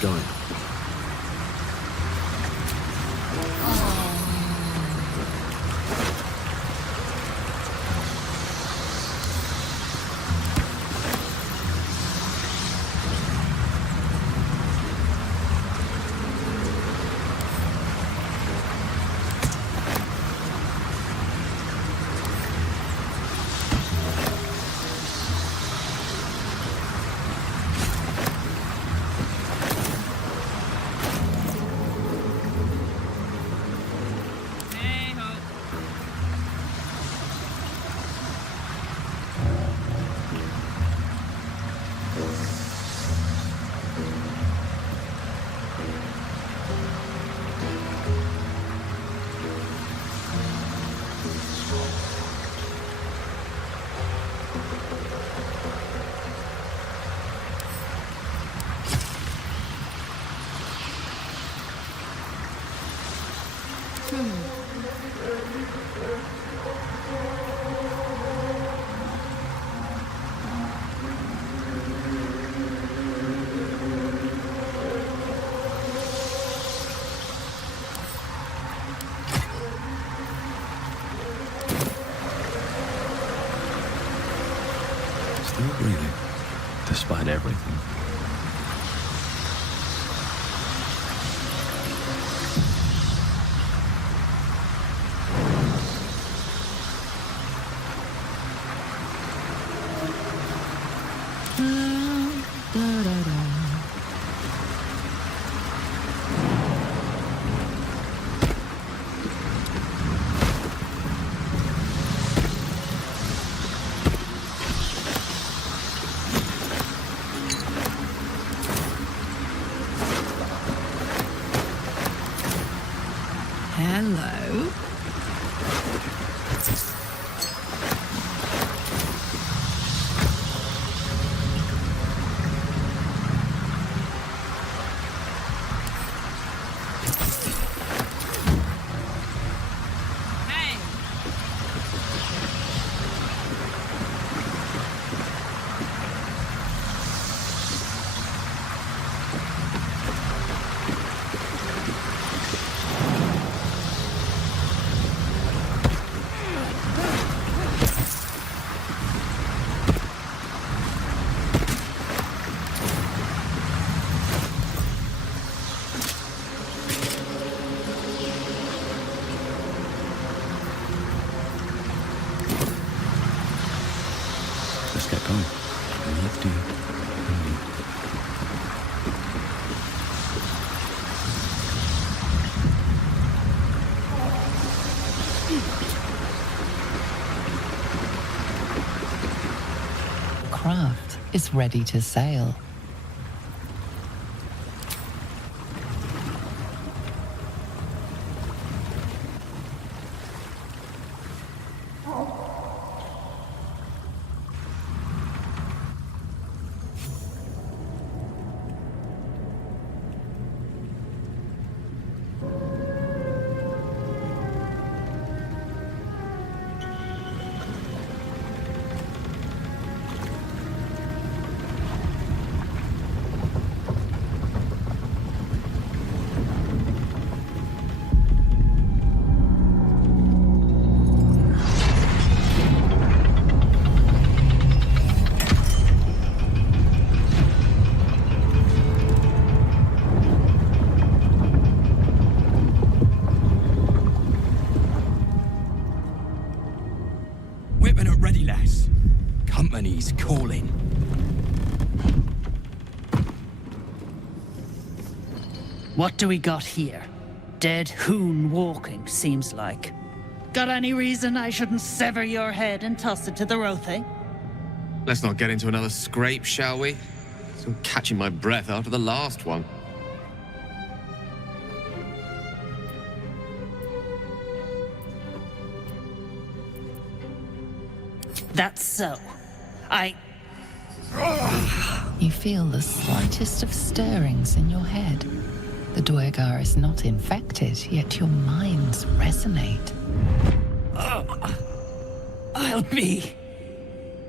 get going. Still breathing, despite everything. Hello. Let's get going. Left you. Craft is ready to sail. Whipping it ready, lass. Company's calling. What do we got here? Dead hoon walking, seems like. Got any reason I shouldn't sever your head and toss it to the Rothe? Let's not get into another scrape, shall we? Still catching my breath after the last one. That's so. You feel the slightest of stirrings in your head. The Duergar is not infected, yet your minds resonate. I'll be.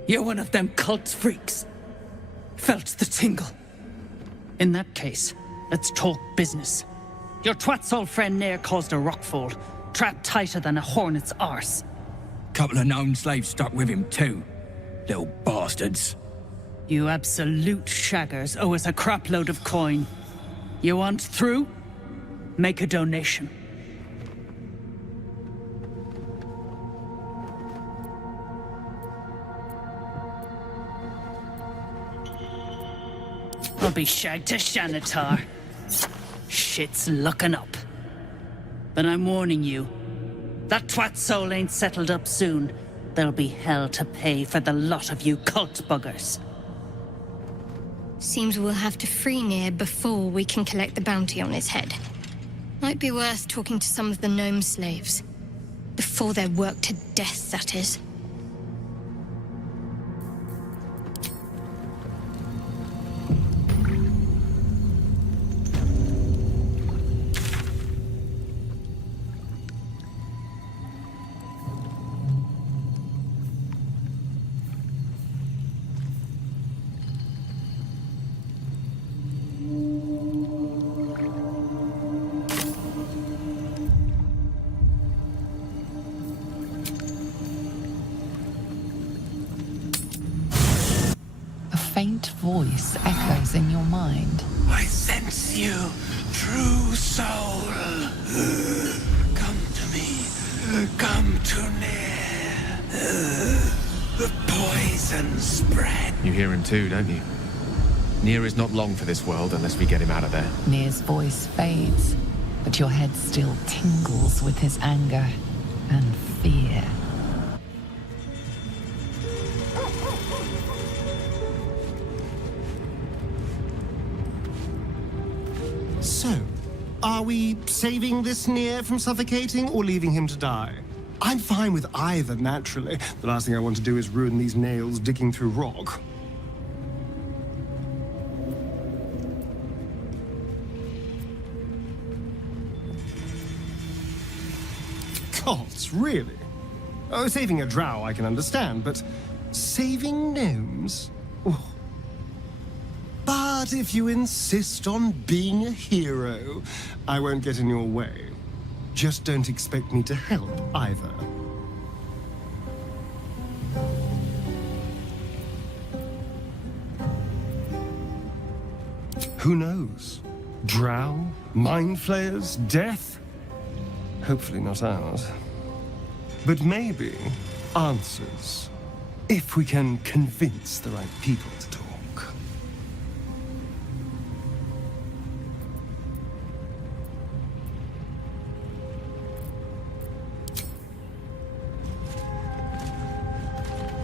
You're one of them cult freaks. Felt the tingle. In that case, Let's talk business. Your twat's old friend Nair caused a rockfall, trapped tighter than a hornet's arse. Couple of known slaves stuck with him too. Little bastards. You absolute shaggers owe us a crapload of coin. You want through? Make a donation. I'll be shagged to Shanatar. Shit's looking up. But I'm warning you, that twat soul ain't settled up soon. There'll be hell to pay for the lot of you cult buggers. Seems we'll have to free Nair before we can collect the bounty on his head. Might be worth talking to some of the gnome slaves. Before they're worked to death, that is. Faint voice echoes in your mind. I sense you, true soul. Come to me. Come to near. The poison spread. You hear him too, don't you? Nier is not long for this world unless we get him out of there. Nir's voice fades, but your head still tingles with his anger and fear. So, are we saving this Nier from suffocating or leaving him to die? I'm fine with either, naturally. The last thing I want to do is ruin these nails digging through rock. Gods, really? Oh, saving a drow I can understand, but saving gnomes? Oh. But if you insist on being a hero, I won't get in your way. Just don't expect me to help either. Who knows? Drow? Mind flayers? Death? Hopefully not ours. But maybe answers. If we can convince the right people to talk.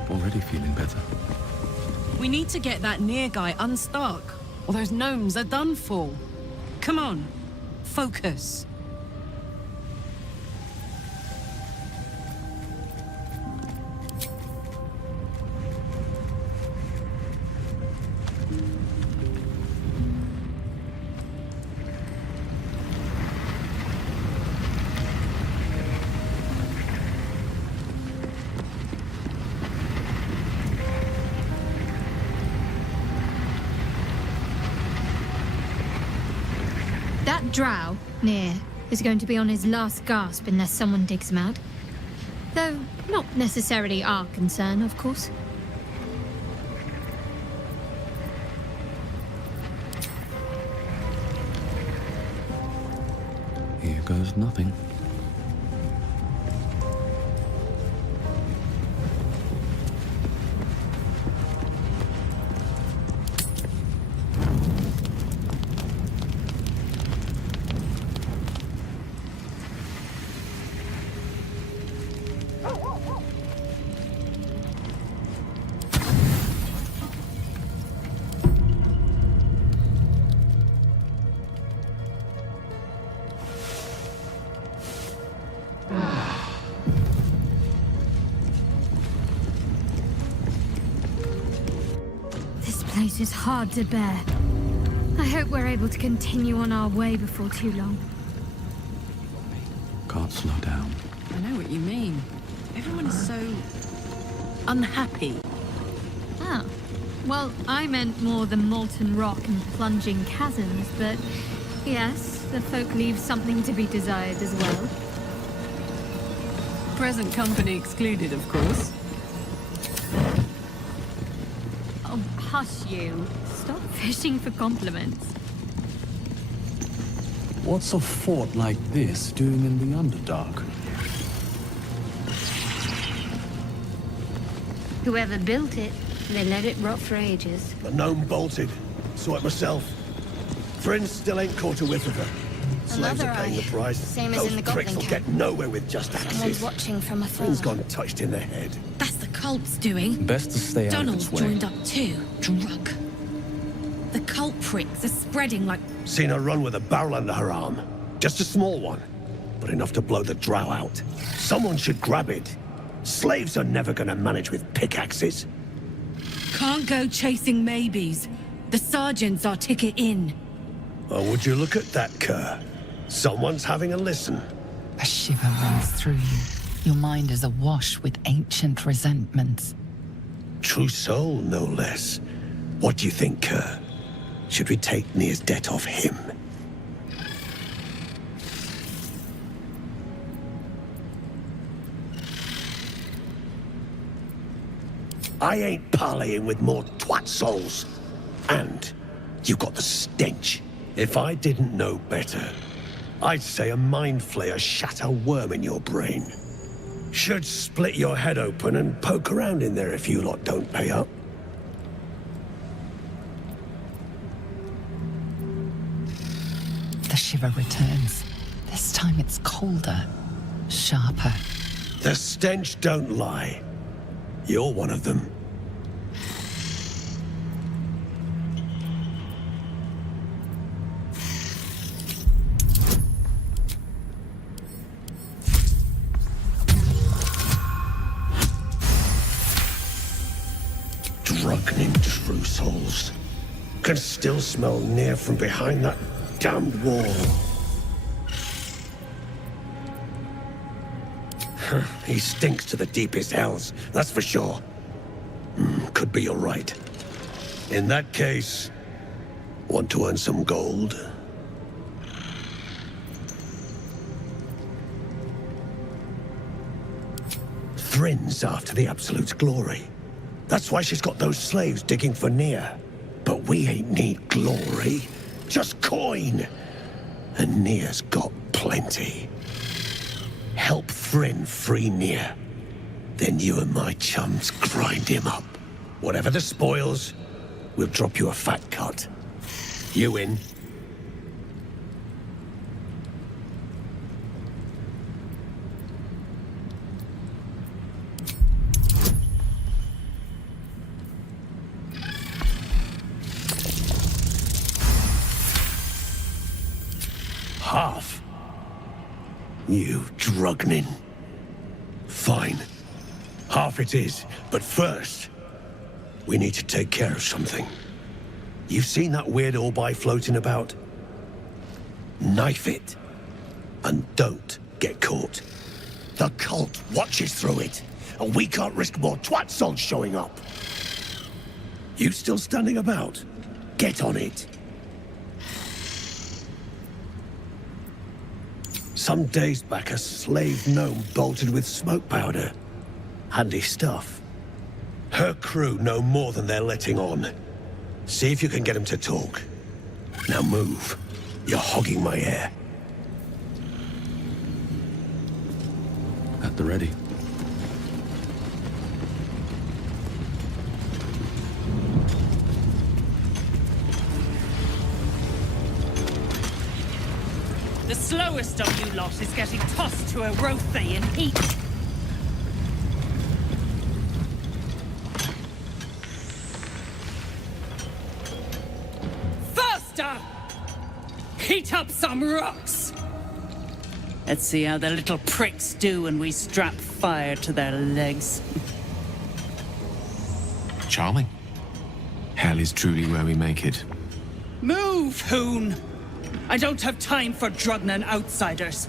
Already feeling better. We need to get that Nier guy unstuck, or those gnomes are done for. Come on, focus. That drow, Nier, is going to be on his last gasp unless someone digs him out. Though, not necessarily our concern, of course. Here goes nothing. This place is hard to bear. I hope we're able to continue on our way before too long. Can't slow down. I know what you mean. Everyone is so unhappy. Oh. Well, I meant more the molten rock and plunging chasms, but Yes, the folk leave something to be desired as well. Present company excluded, of course. Oh, hush you. Stop fishing for compliments. What's a fort like this doing in the Underdark? Whoever built it, they let it rot for ages. The gnome bolted. Saw it myself. Thrins still ain't caught a whiff of her. Slaves Another are paying eye. the price. Same as Those in the pricks Goblin will camp. get nowhere with just Someone's axes. watching from afar. Things gone touched in their head. That's the cult's doing. Best to stay out of Donald's its way. joined up too, drunk. The cult pricks are spreading like... Seen her run with a barrel under her arm. Just a small one, but enough to blow the drow out. Someone should grab it. Slaves are never gonna manage with pickaxes. Can't go chasing maybes. The sergeant's our ticket in. Or would you look at that, Kerr? Someone's having a listen. A shiver runs through you. Your mind is awash with ancient resentments. True soul, no less. What do you think, Kerr? Should we take Nia's debt off him? I ain't parleying with more twat souls. And you've got the stench. If I didn't know better, I'd say a mind flayer shat a worm in your brain. Should split your head open and poke around in there if you lot don't pay up. The shiver returns. This time it's colder, sharper. The stench don't lie. You're one of them. Drunken true souls. Can still smell near from behind that damned wall. He stinks to the deepest hells, that's for sure. Could be you're right. In that case, want to earn some gold? Thrin's after the Absolute's glory. That's why she's got those slaves digging for Nia. But we ain't need glory, just coin. And Nia's got plenty. Help Thryn free Nia. Then you and my chums grind him up. Whatever the spoils, we'll drop you a fat cut. You in? Half. You drugnin. Fine. Half it is, but first, we need to take care of something. You've seen that weird orbi floating about? Knife it. And don't get caught. The cult watches through it, and we can't risk more twat souls showing up. You still standing about? Get on it. Some days back, a slave gnome bolted with smoke powder. Handy stuff. Her crew know more than they're letting on. See if you can get them to talk. Now move. You're hogging my air. At the ready. The slowest of you lot is getting tossed to a Rothe in heat. Faster! Heat up some rocks! Let's see how the little pricks do when we strap fire to their legs. Charming. Hell is truly where we make it. Move, Hoon! I don't have time for Drugnan outsiders.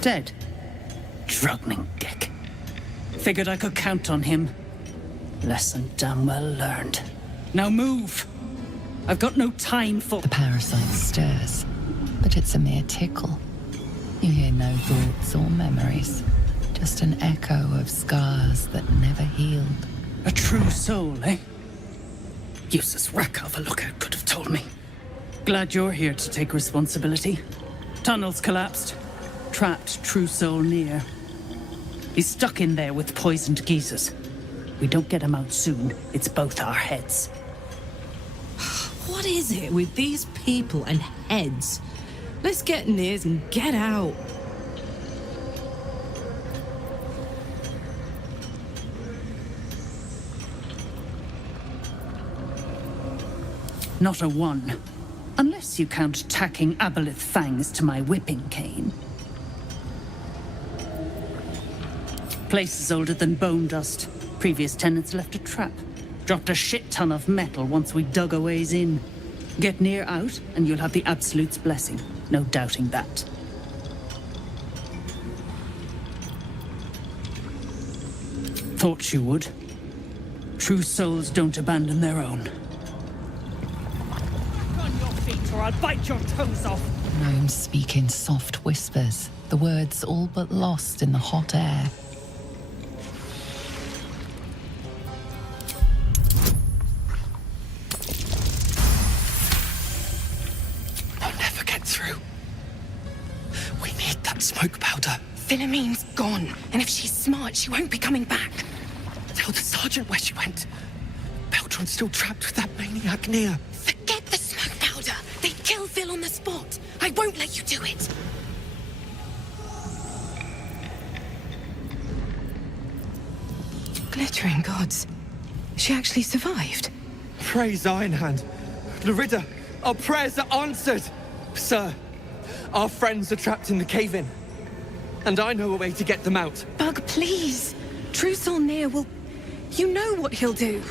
Dead. Struggling dick. Figured I could count on him. Lesson damn well learned. Now move! I've got no time for— The parasite stirs, but it's a mere tickle. You hear no thoughts or memories, just an echo of scars that never healed. A true soul, eh? Useless wreck of a lookout could have told me. Glad you're here to take responsibility. Tunnels collapsed. Trapped true soul near. He's stuck in there with poisoned geezers. We don't get him out soon, it's both our heads. What is it with these people and heads? Let's get in here and get out. Not a one. Unless you count tacking aboleth fangs to my whipping cane. Place is older than bone dust. Previous tenants left a trap. Dropped a shit ton of metal once we dug a ways in. Get near out, and you'll have the Absolute's blessing. No doubting that. Thought you would. True souls don't abandon their own. On your feet, or I'll bite your toes off! Gnomes speak in soft whispers, the words all but lost in the hot air. I'll never get through. We need that smoke powder. Philomene's gone, and if she's smart, she won't be coming back. Tell the sergeant where she went. Beltron's still trapped with that maniac near. Forget the smoke powder. They'd kill Phil on the spot. I won't let you do it. Glittering gods. She actually survived. Praise Ironhand. Larida, our prayers are answered. Sir, our friends are trapped in the cave-in. And I know a way to get them out. Bug, please. True Soul Near will... You know what he'll do.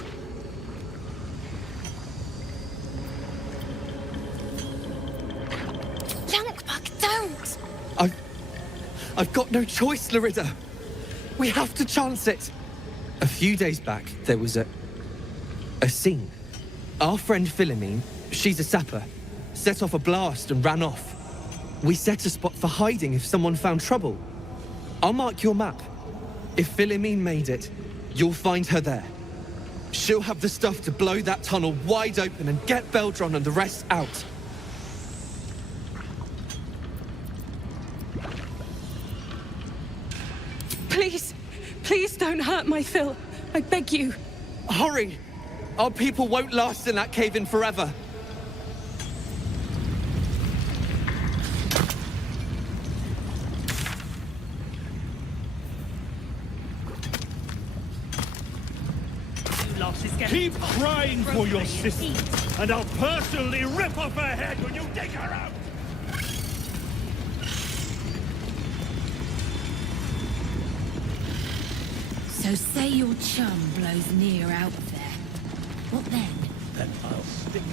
Bug, don't! I've got no choice, Larida. We have to chance it. A few days back, there was a scene. Our friend Philomene, she's a sapper, set off a blast and ran off. We set a spot for hiding if someone found trouble. I'll mark your map. If Philomene made it, you'll find her there. She'll have the stuff to blow that tunnel wide open and get Beldron and the rest out. Please, please don't hurt my Phil. I beg you. Hurry! Our people won't last in that cave-in forever. Keep crying for your sister, and I'll personally rip off her head when you dig her out! So say your chum blows near out there. What then? Then I'll stick.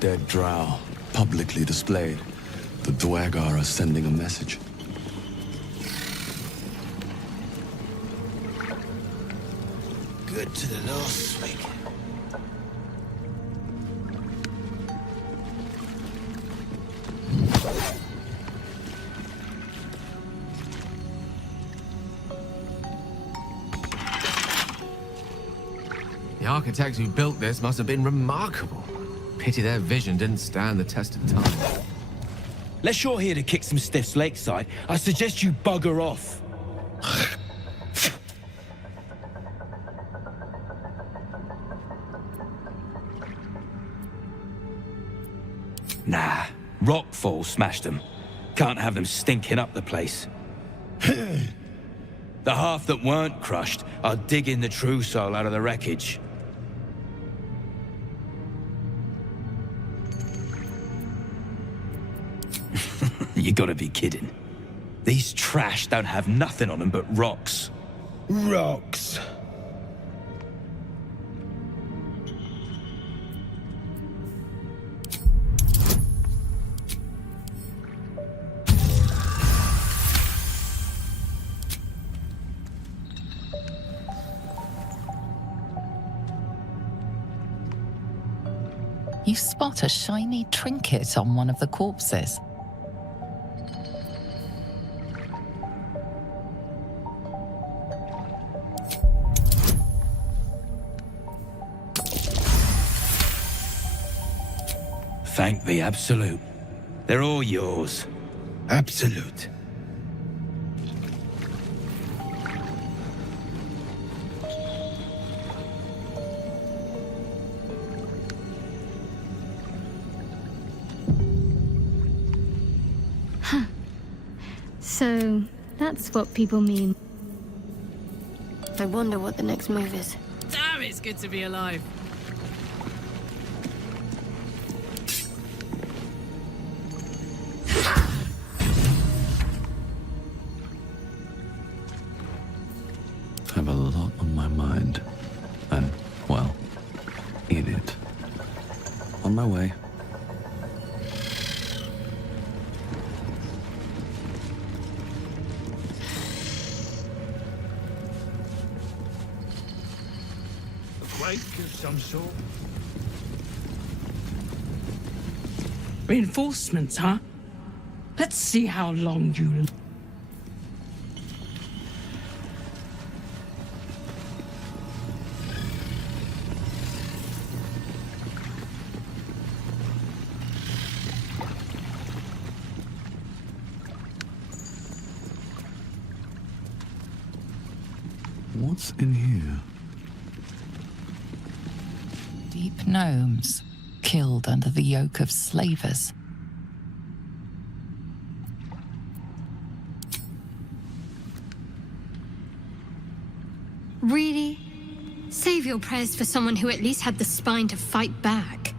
Dead drow, publicly displayed. The Dwagar are sending a message. Good to the last swing. The architects who built this must have been remarkable. Pity their vision didn't stand the test of time. Unless you're here to kick some stiffs lakeside, I suggest you bugger off. Nah, rockfall smashed them. Can't have them stinking up the place. The half that weren't crushed are digging the true soul out of the wreckage. You gotta be kidding. These trash don't have nothing on them but rocks. Rocks. You spot a shiny trinket on one of the corpses. Thank the Absolute. They're all yours. Absolute. So, that's what people mean. I wonder what the next move is. Damn, it's good to be alive. I have a lot on my mind. And, well, in it. On my way. Quake of some sort? Reinforcements, huh? Let's see how long you... What's in here? Deep gnomes, killed under the yoke of slavers. Really? Save your prayers for someone who at least had the spine to fight back.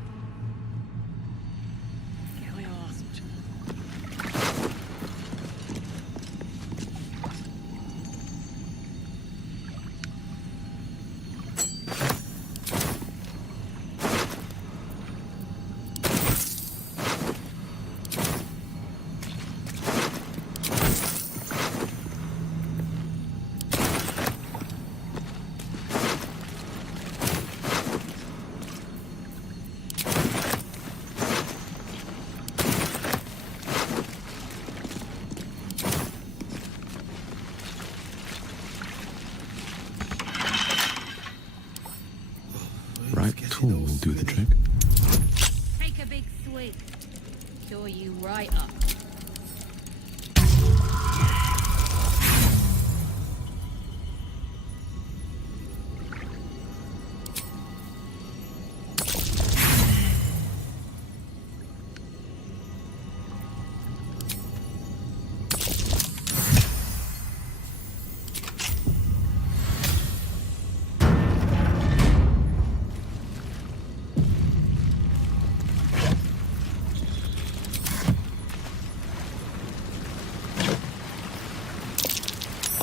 Right tool will do the trick. Take a big swig. Cure you right up.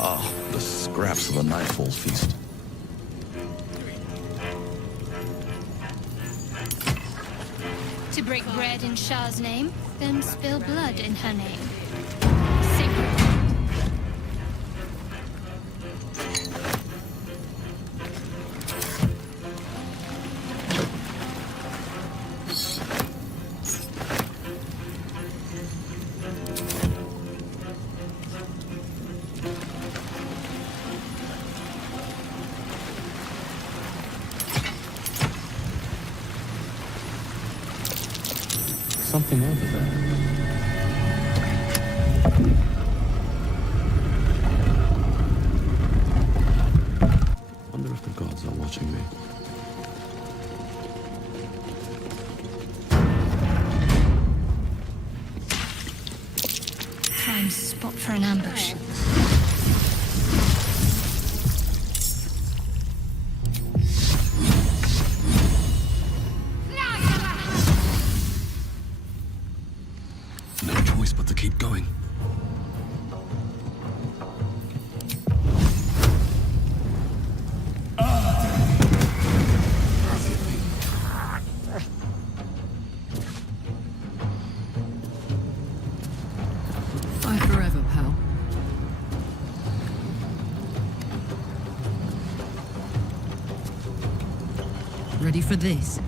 Ah, the scraps of the Nightfall feast. To break bread in Shah's name, then spill blood in her name. Something over there. Wonder if the gods are watching me. Prime spot for an ambush. No choice but to keep going. Bye forever, pal. Ready for this?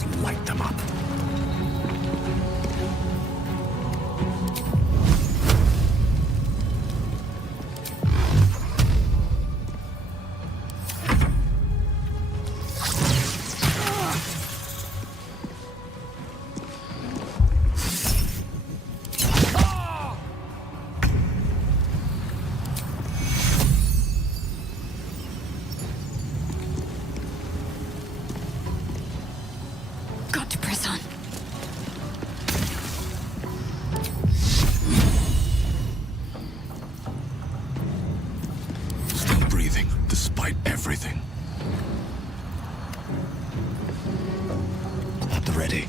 Let's light them up. Got to press on. Still breathing, despite everything. At the ready.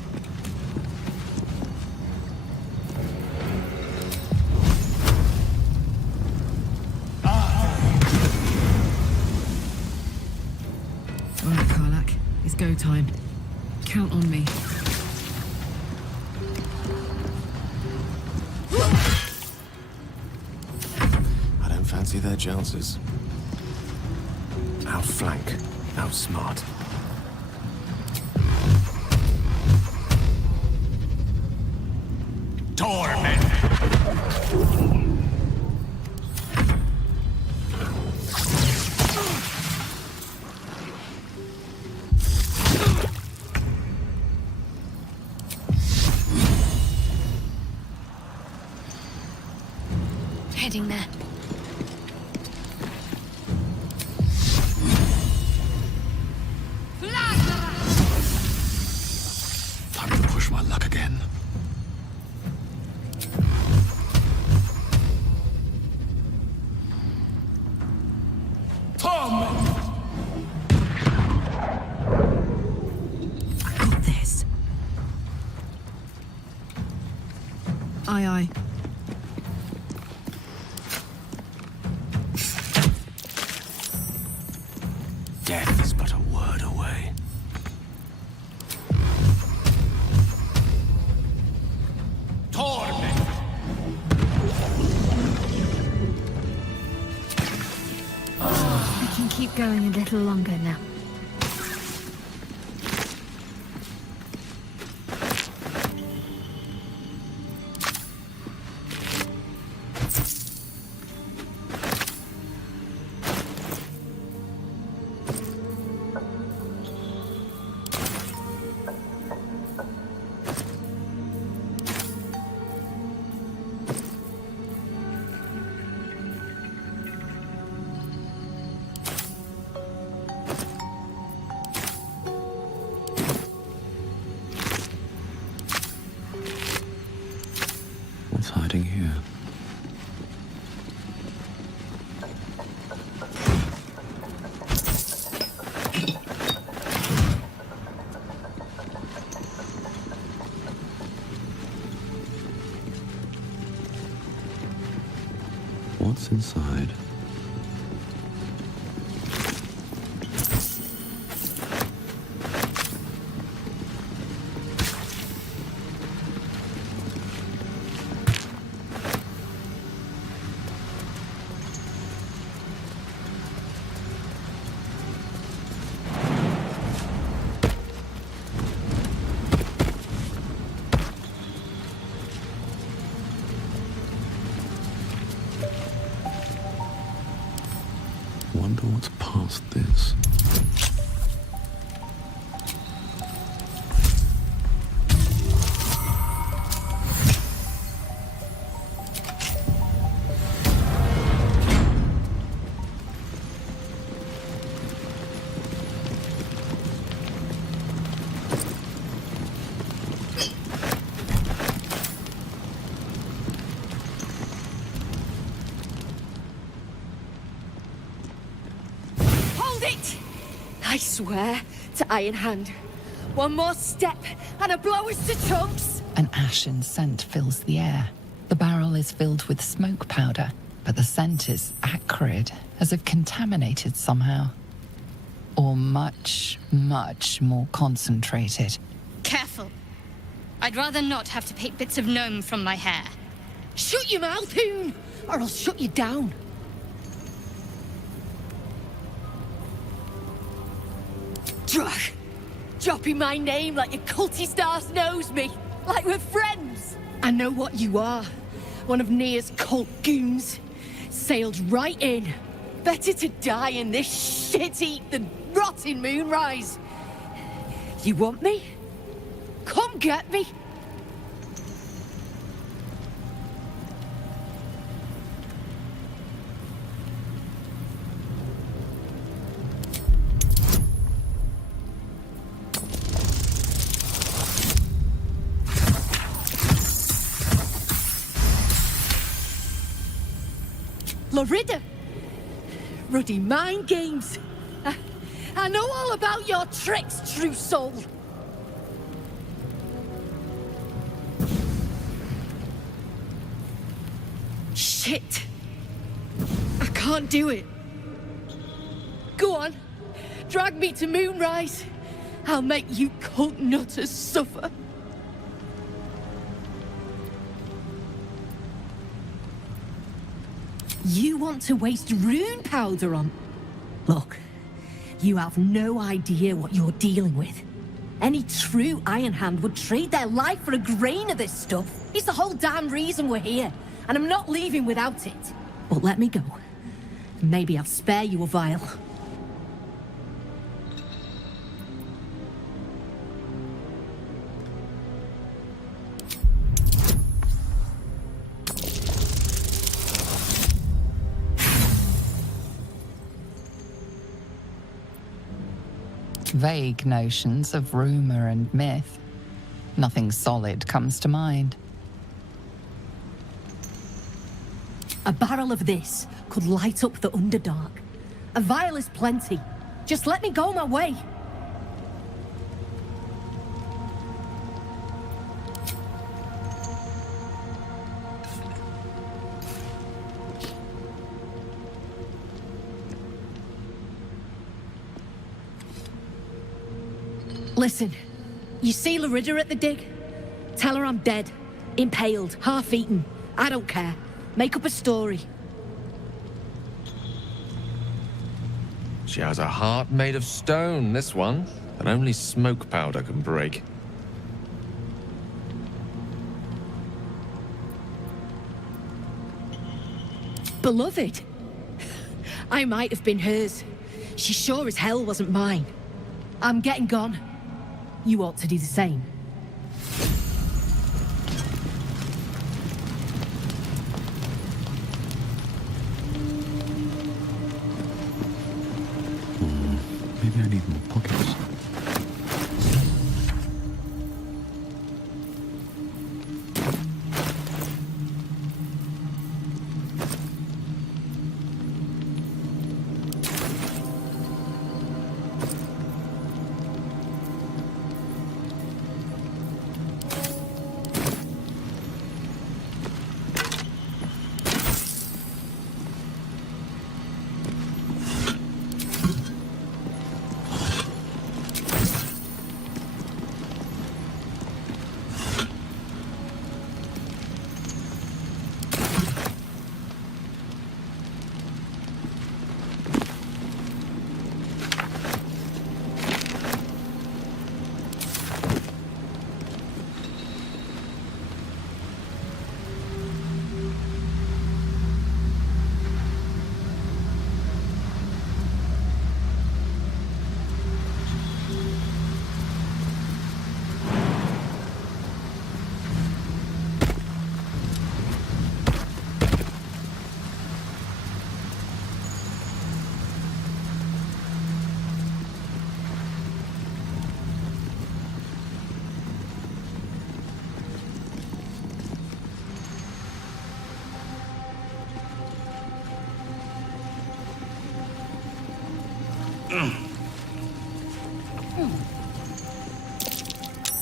All right, Karlak. It's go time. Count on me. I don't fancy their chances. Outflank, outsmart. Torment! Heading there. Time to push my luck again. I got this. Aye, aye. Death is but a word away. Torment! I can keep going a little longer now. What's hiding here? What's inside? Wonder what's past this. I swear to Iron Hand. One more step and a blow us to chunks. An ashen scent fills the air. The barrel is filled with smoke powder, but the scent is acrid, as if contaminated somehow. Or much, much more concentrated. Careful. I'd rather not have to pick bits of gnome from my hair. Shut your mouth, Hoon, or I'll shut you down. Drach, dropping my name like your cultist ass knows me. Like we're friends. I know what you are. One of Nia's cult goons. Sailed right in. Better to die in this shit heap than rot in Moonrise. You want me? Come get me. Lorida! Ruddy mind games. I know all about your tricks, true soul. Shit. I can't do it. Go on. Drag me to Moonrise. I'll make you cult nutters suffer. You want to waste rune powder on... Look, you have no idea what you're dealing with. Any true Iron Hand would trade their life for a grain of this stuff. It's the whole damn reason we're here, and I'm not leaving without it. But let me go. Maybe I'll spare you a vial. Vague notions of rumor and myth. Nothing solid comes to mind. A barrel of this could light up the Underdark. A vial is plenty. Just let me go my way. Listen, you see Lorida at the dig? Tell her I'm dead, impaled, half-eaten. I don't care. Make up a story. She has a heart made of stone, this one, that only smoke powder can break. Beloved? I might have been hers. She sure as hell wasn't mine. I'm getting gone. You ought to do the same. Maybe I need more pockets.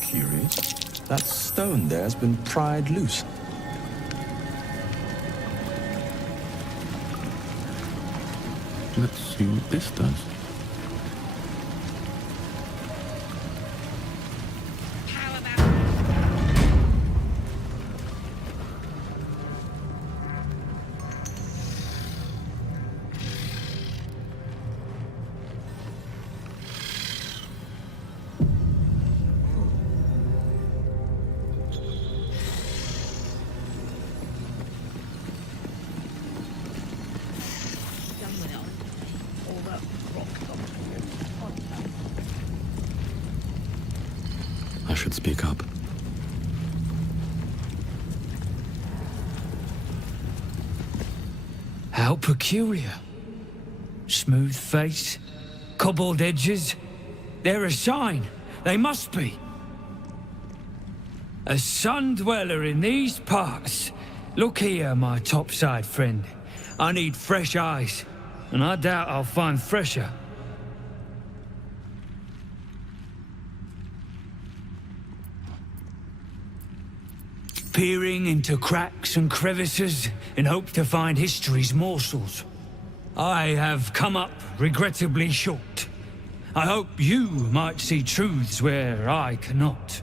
Curious. That stone there has been pried loose. Let's see what this does. could speak up. How peculiar. Smooth face, cobbled edges. They're a sign. They must be. A sun dweller in these parts. Look here, my topside friend. I need fresh eyes, and I doubt I'll find fresher. Peering into cracks and crevices in hope to find history's morsels. I have come up regrettably short. I hope you might see truths where I cannot.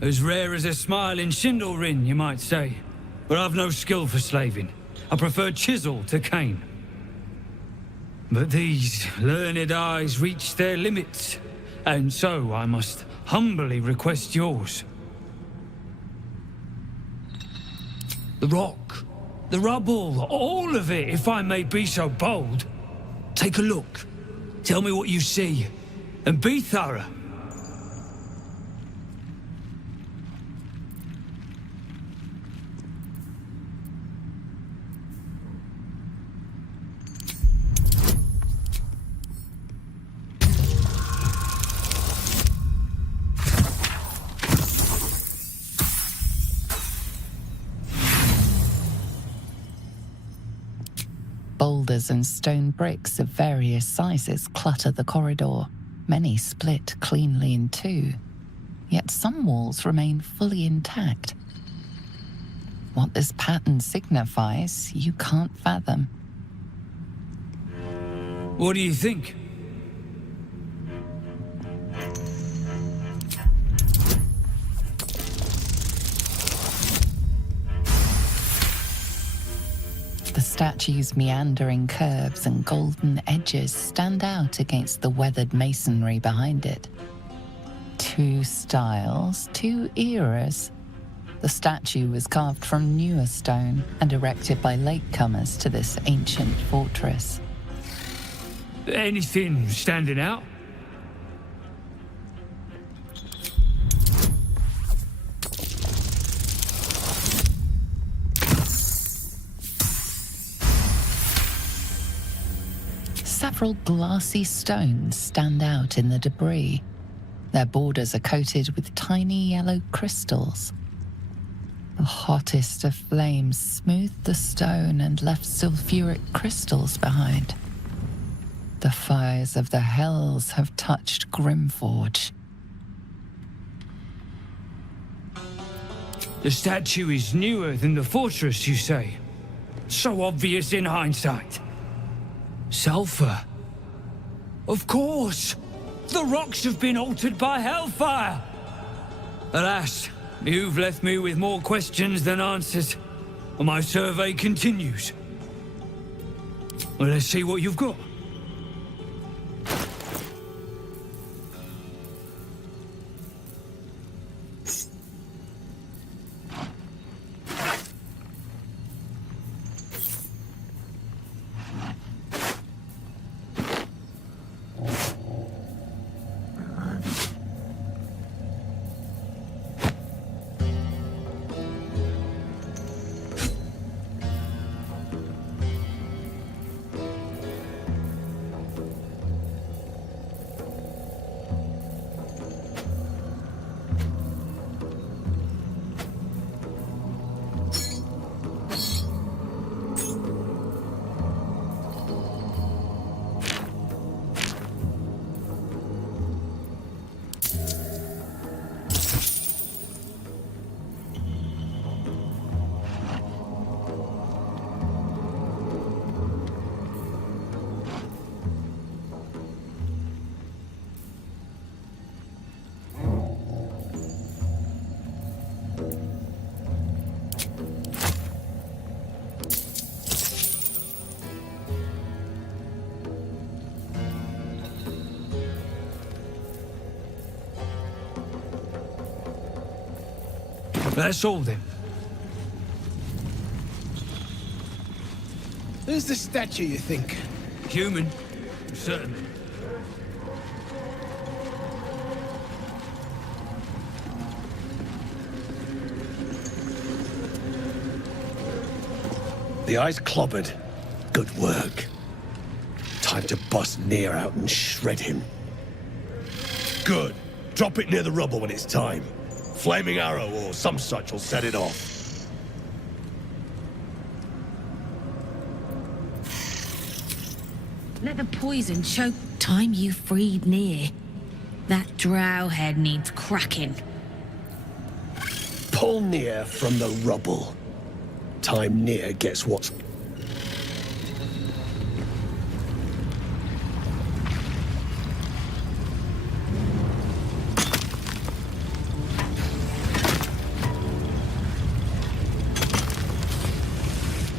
As rare as a smile in Shindelrin, you might say. But I've no skill for slaving. I prefer chisel to cane. But these learned eyes reach their limits, and so I must humbly request yours. The rock, the rubble, all of it, if I may be so bold. Take a look. Tell me what you see, and be thorough. Boulders and stone bricks of various sizes clutter the corridor. Many split cleanly in two, yet some walls remain fully intact. What this pattern signifies, you can't fathom. What do you think? The statue's meandering curves and golden edges stand out against the weathered masonry behind it. Two styles, two eras. The statue was carved from newer stone and erected by latecomers to this ancient fortress. Anything standing out? Several glassy stones stand out in the debris. Their borders are coated with tiny yellow crystals. The hottest of flames smoothed the stone and left sulfuric crystals behind. The fires of the hells have touched Grimforge. The statue is newer than the fortress, you say? So obvious in hindsight. Sulfur. Of course! The rocks have been altered by hellfire! Alas, you've left me with more questions than answers. My survey continues. Well, let's see what you've got. That's all then. Who's the statue, you think? Human, certainly. The eye's clobbered. Good work. Time to bust Near out and shred him. Good. Drop it near the rubble when it's time. Flaming arrow or some such will set it off. Let the poison choke. Time you freed Near. That drow head needs cracking. Pull Near from the rubble. Time Near gets what's...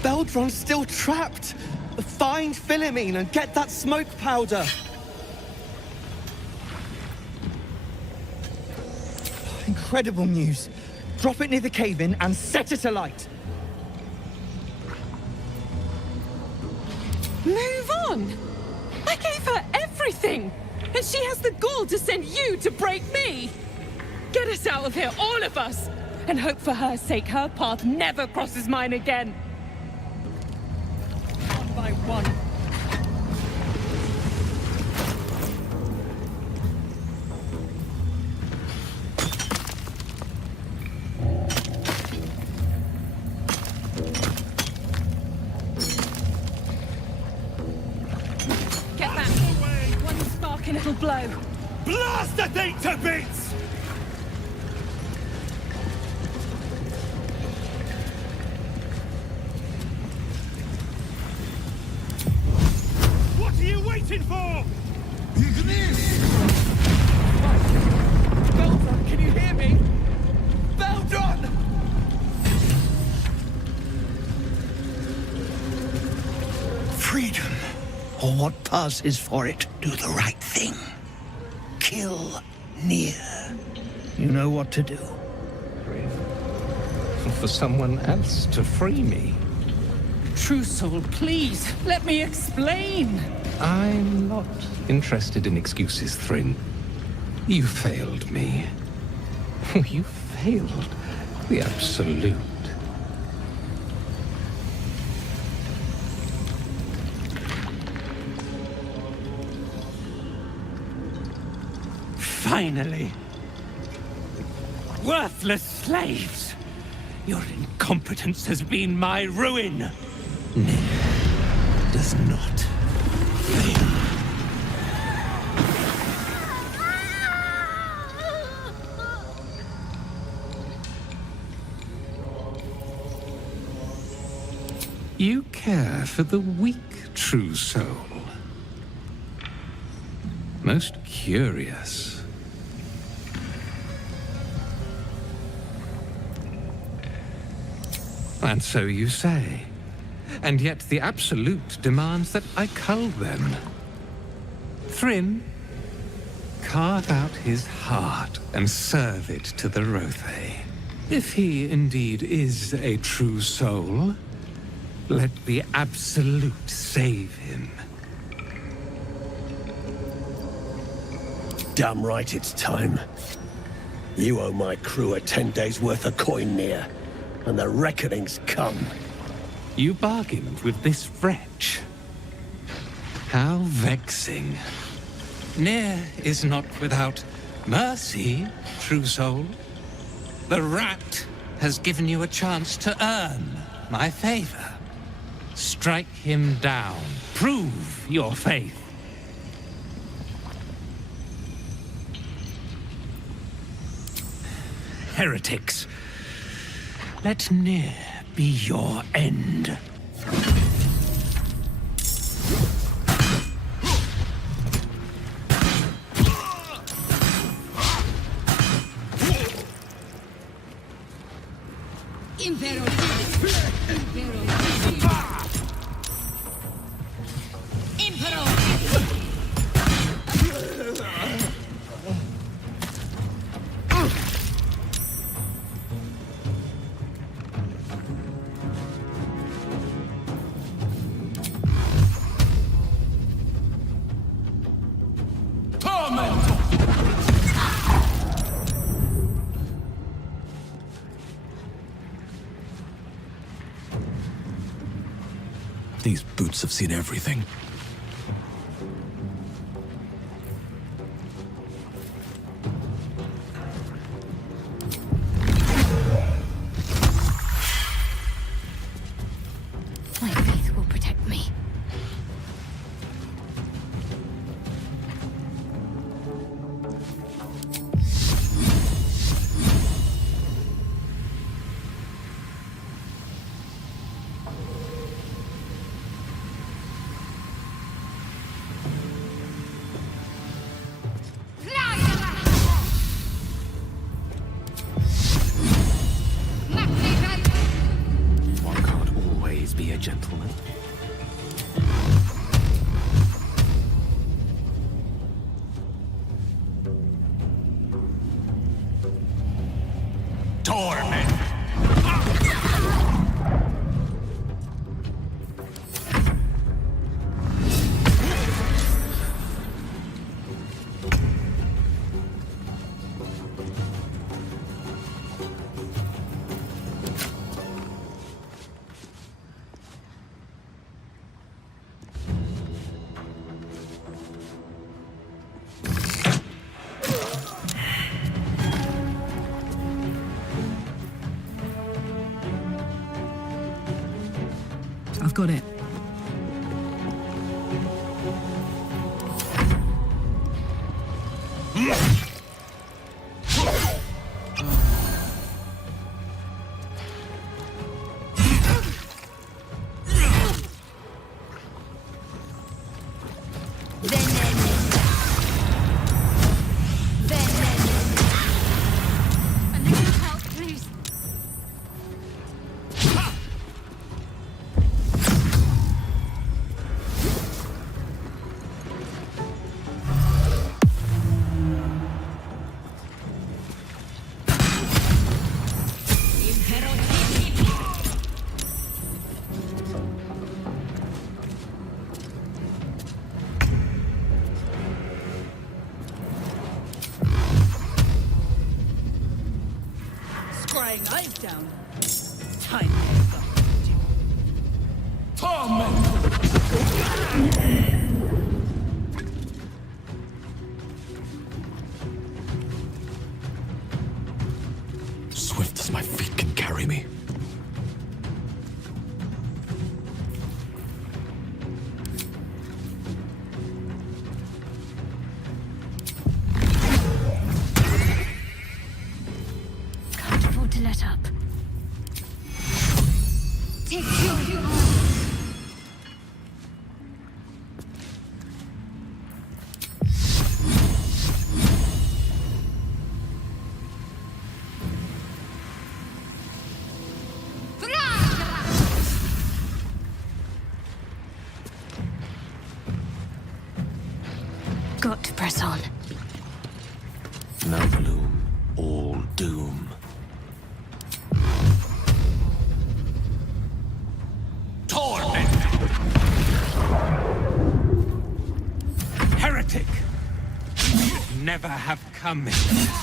Baldron's still trapped! Find Philomene and get that smoke powder! Incredible news. Drop it near the cave-in and set it alight. Move on! I gave her everything! And she has the gall to send you to break me! Get us out of here, all of us! And hope for her sake her path never crosses mine again! One by one. Get back! One spark and it'll blow. Blast the thing to bits! What are you waiting for? Baldur, can you hear me? Baldur! Freedom, or what passes for it, do the right thing. Kill Near. You know what to do. For someone else to free me. True Soul, please, let me explain. I'm not interested in excuses, Thrin. You failed me. You failed the Absolute. Finally. Worthless slaves! Your incompetence has been my ruin! Does not fail. You care for the weak, True Soul. Most curious. And so you say. And yet the Absolute demands that I cull them. Thrin, carve out his heart and serve it to the Rothe. If he indeed is a true soul, let the Absolute save him. Damn right it's time. You owe my crew a 10 days' worth of coin Near, and the reckoning's come. You bargained with this wretch. How vexing. Near is not without mercy, True Soul. The rat has given you a chance to earn my favor. Strike him down. Prove your faith. Heretics. Let Near be your end. These boots have seen everything. My faith will protect me. One can't always be a gentleman. Torment! I've got it. A little help, please. Scrying eyes down. Time never. Torment! Swift as my feet can carry me. Can't afford to let up. Take your Got to press on. No bloom, all doom. Torment! Heretic! You should never have come here.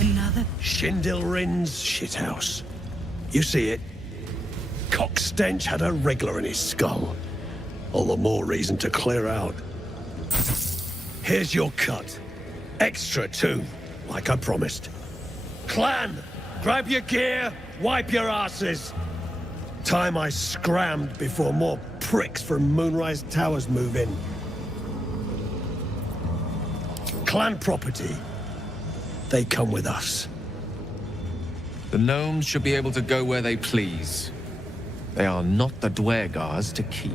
Another? Shindilrin's shithouse. You see it? Cock stench had a wriggler in his skull. All the more reason to clear out. Here's your cut. Extra too, like I promised. Clan, grab your gear, wipe your asses. Time I scrammed before more pricks from Moonrise Towers move in. Clan property. They come with us. The gnomes should be able to go where they please. They are not the Dwergars to keep.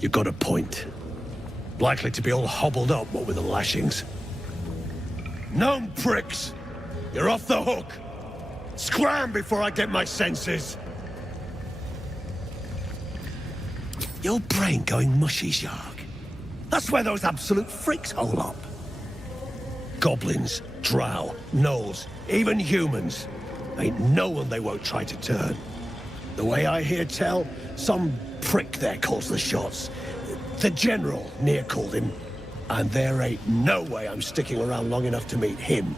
You got a point. Likely to be all hobbled up, what with the lashings. Gnome pricks! You're off the hook! Scram before I get my senses! Your brain going mushy, Shark. That's where those absolute freaks hole up. Goblins, drow, gnolls, even humans. Ain't no one they won't try to turn. The way I hear tell, some prick there calls the shots. The General, near called him. And there ain't no way I'm sticking around long enough to meet him.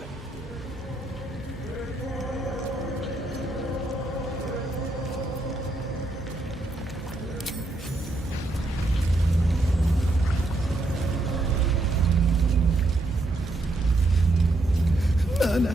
No.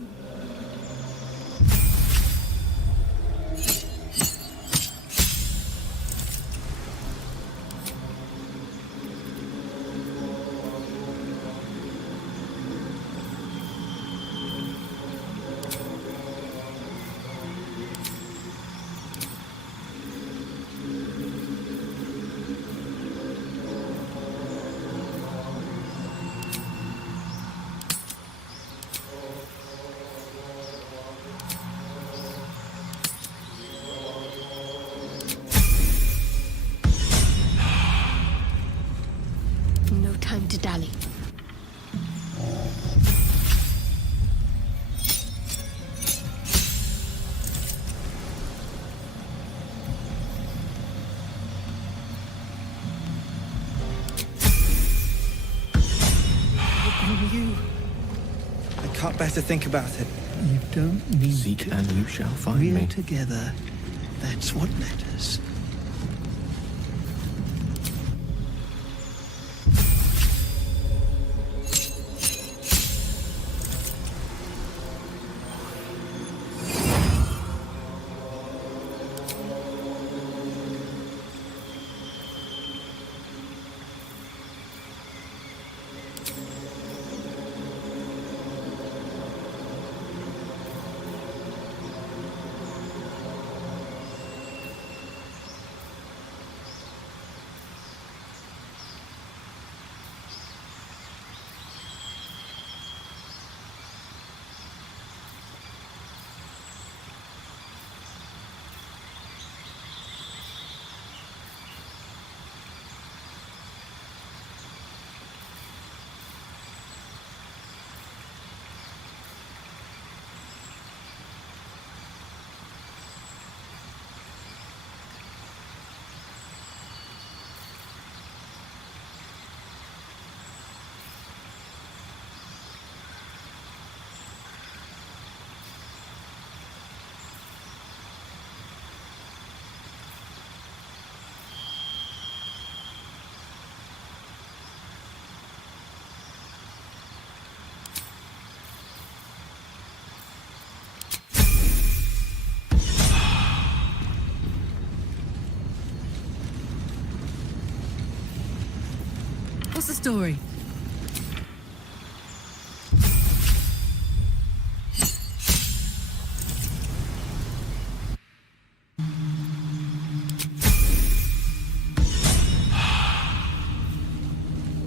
No time to dally. You... I can't bear to think about it. You don't need Seek to. and you shall find We're me. together. That's what matters. What's the story?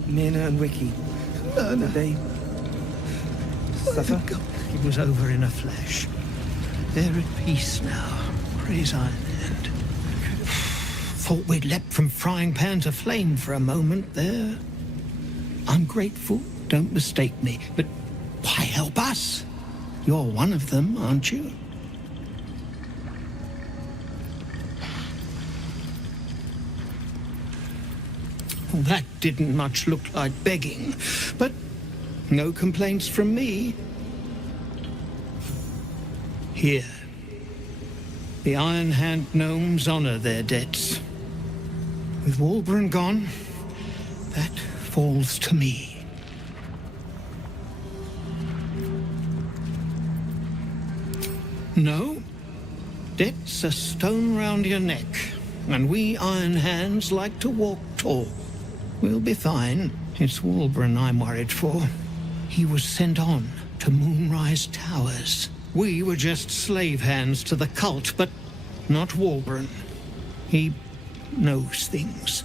Mina and Wiki. No. Did they suffer? It was over in a flash. They're at peace now. Praise Iron Hand. Thought we'd leapt from frying pan to flame for a moment there. I'm grateful, don't mistake me, but why help us? You're one of them, aren't you? Well, that didn't much look like begging, but no complaints from me. Here. The Iron Hand gnomes honor their debts. With Walburn gone, that falls to me. No? Debt's a stone round your neck, and we Iron Hands like to walk tall. We'll be fine. It's Walburn I'm worried for. He was sent on to Moonrise Towers. We were just slave hands to the cult, but not Walburn. He knows things.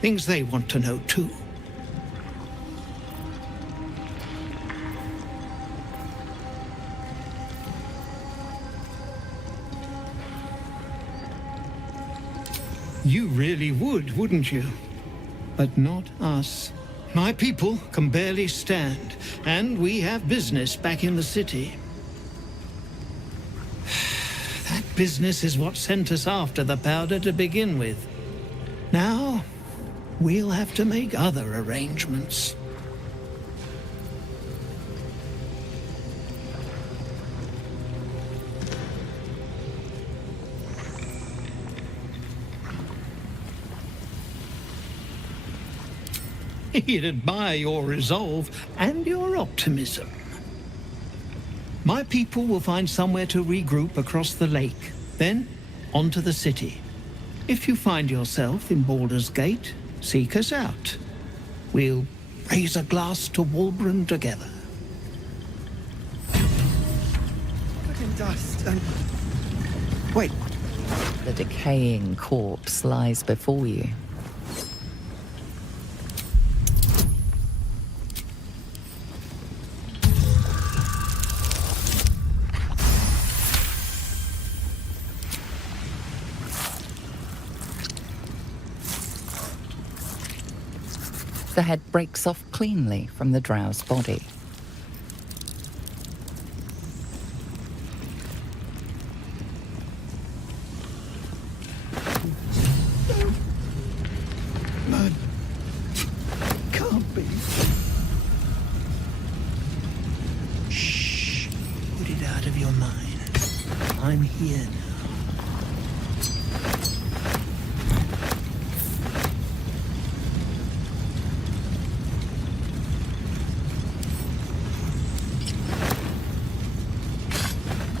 Things they want to know too. You really would, wouldn't you? But not us. My people can barely stand, and we have business back in the city. That business is what sent us after the powder to begin with. Now, we'll have to make other arrangements. He'd admire your resolve and your optimism. My people will find somewhere to regroup across the lake, then onto the city. If you find yourself in Baldur's Gate, seek us out. We'll raise a glass to Walburn together. Put in dust and... Wait. The decaying corpse lies before you. The head breaks off cleanly from the drow's body. No. Can't be. Shh. Put it out of your mind. I'm here now.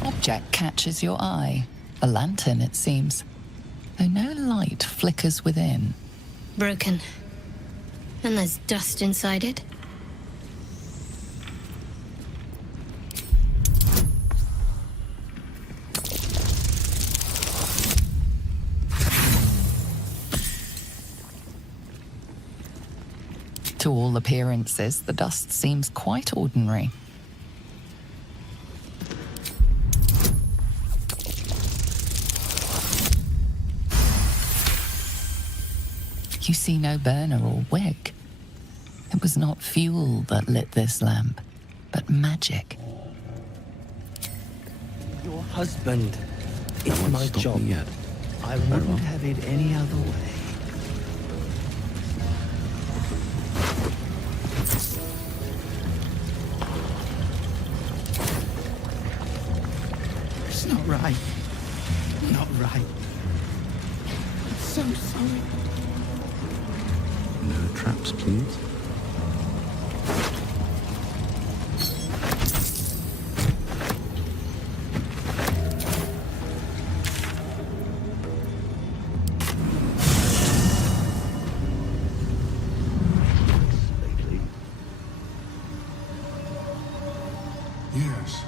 Object catches your eye. A lantern, it seems, though no light flickers within. Broken. And there's dust inside it. To all appearances, the dust seems quite ordinary. You see no burner or wick. It was not fuel that lit this lamp, but magic. Your husband. It's my job. Yet. I wouldn't have it any other way. It's not right. Not right. I'm so sorry. No traps, please. Yes.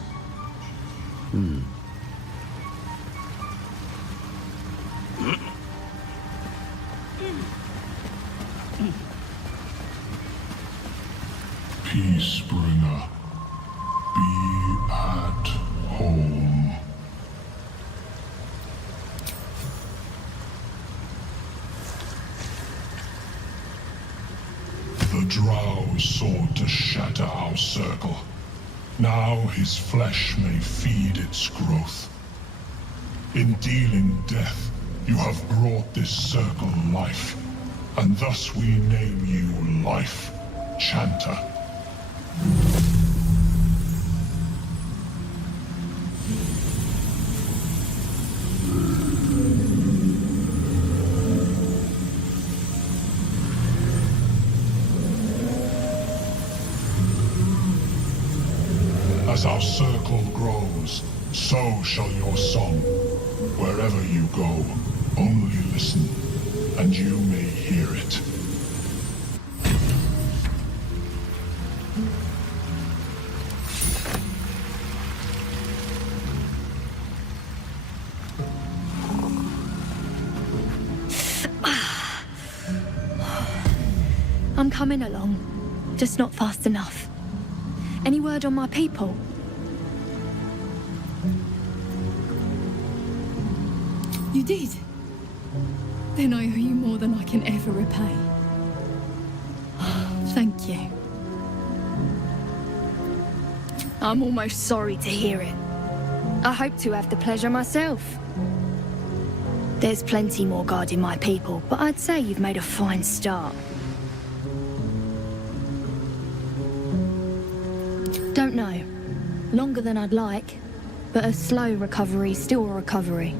Peacebringer, be at home. The Drow sought to shatter our circle. Now his flesh may feed its growth. In dealing death, you have brought this circle life, and thus we name you Life Chanter. As our circle grows, so shall your song. Wherever you go, only listen, and you may hear it. I'm coming along, just not fast enough. Any word on my people? You did? Then I owe you more than I can ever repay. Thank you. I'm almost sorry to hear it. I hope to have the pleasure myself. There's plenty more guarding my people, but I'd say you've made a fine start. Don't know. Longer than I'd like, but a slow recovery's still a recovery.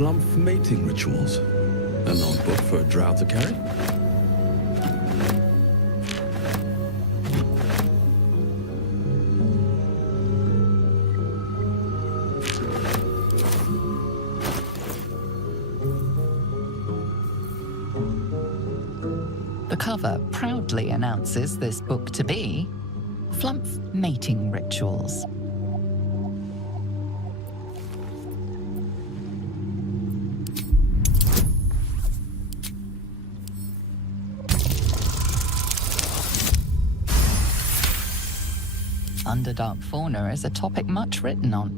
Flumph mating rituals. A notebook for a drow to carry? The cover proudly announces this book to be Flumph Mating Rituals. Underdark fauna is a topic much written on,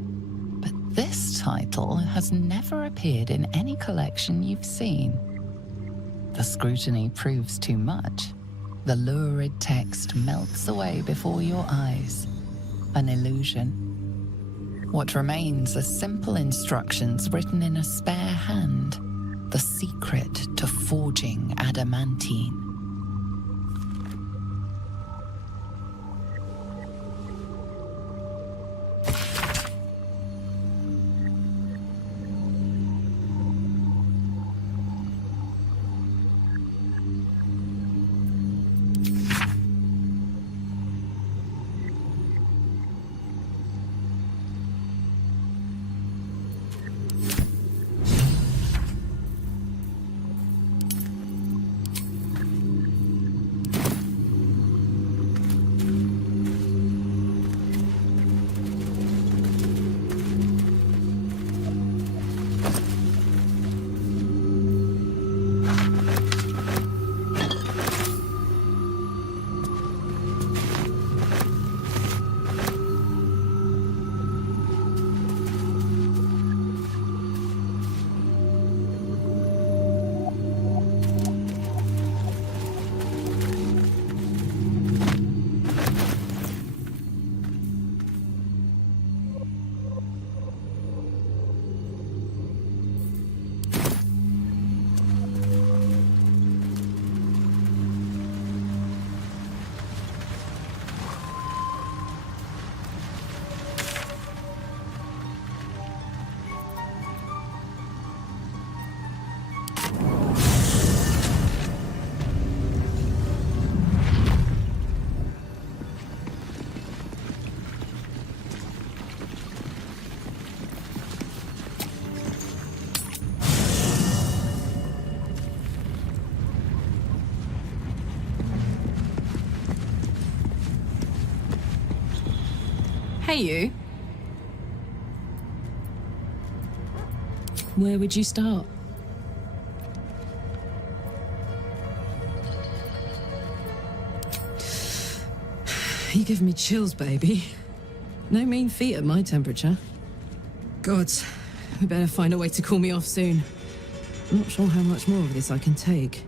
but this title has never appeared in any collection you've seen. The scrutiny proves too much. The lurid text melts away before your eyes. An illusion. What remains are simple instructions written in a spare hand. The secret to forging adamantine. Hey, you. Where would you start? You give me chills, baby. No mean feat at my temperature. Gods, we better find a way to cool me off soon. I'm not sure how much more of this I can take.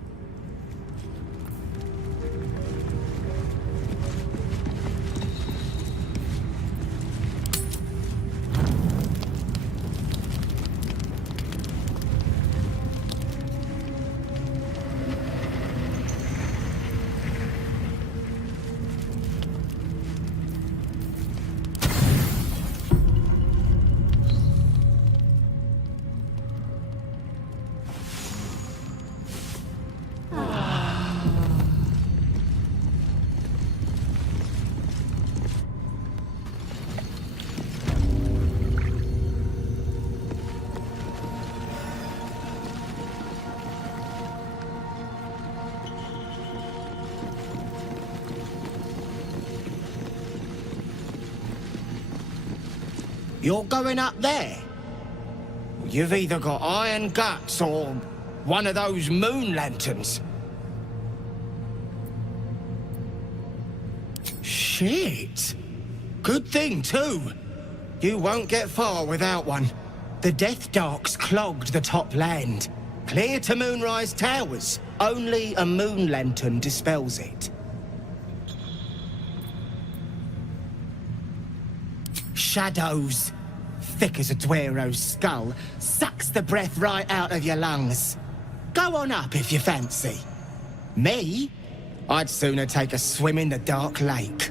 You're going up there? You've either got iron guts or one of those moon lanterns. Shit! Good thing, too. You won't get far without one. The Death Dark's clogged the top land. Clear to Moonrise Towers. Only a moon lantern dispels it. Shadows. Thick as a Dwero's skull. Sucks the breath right out of your lungs. Go on up if you fancy. Me? I'd sooner take a swim in the dark lake.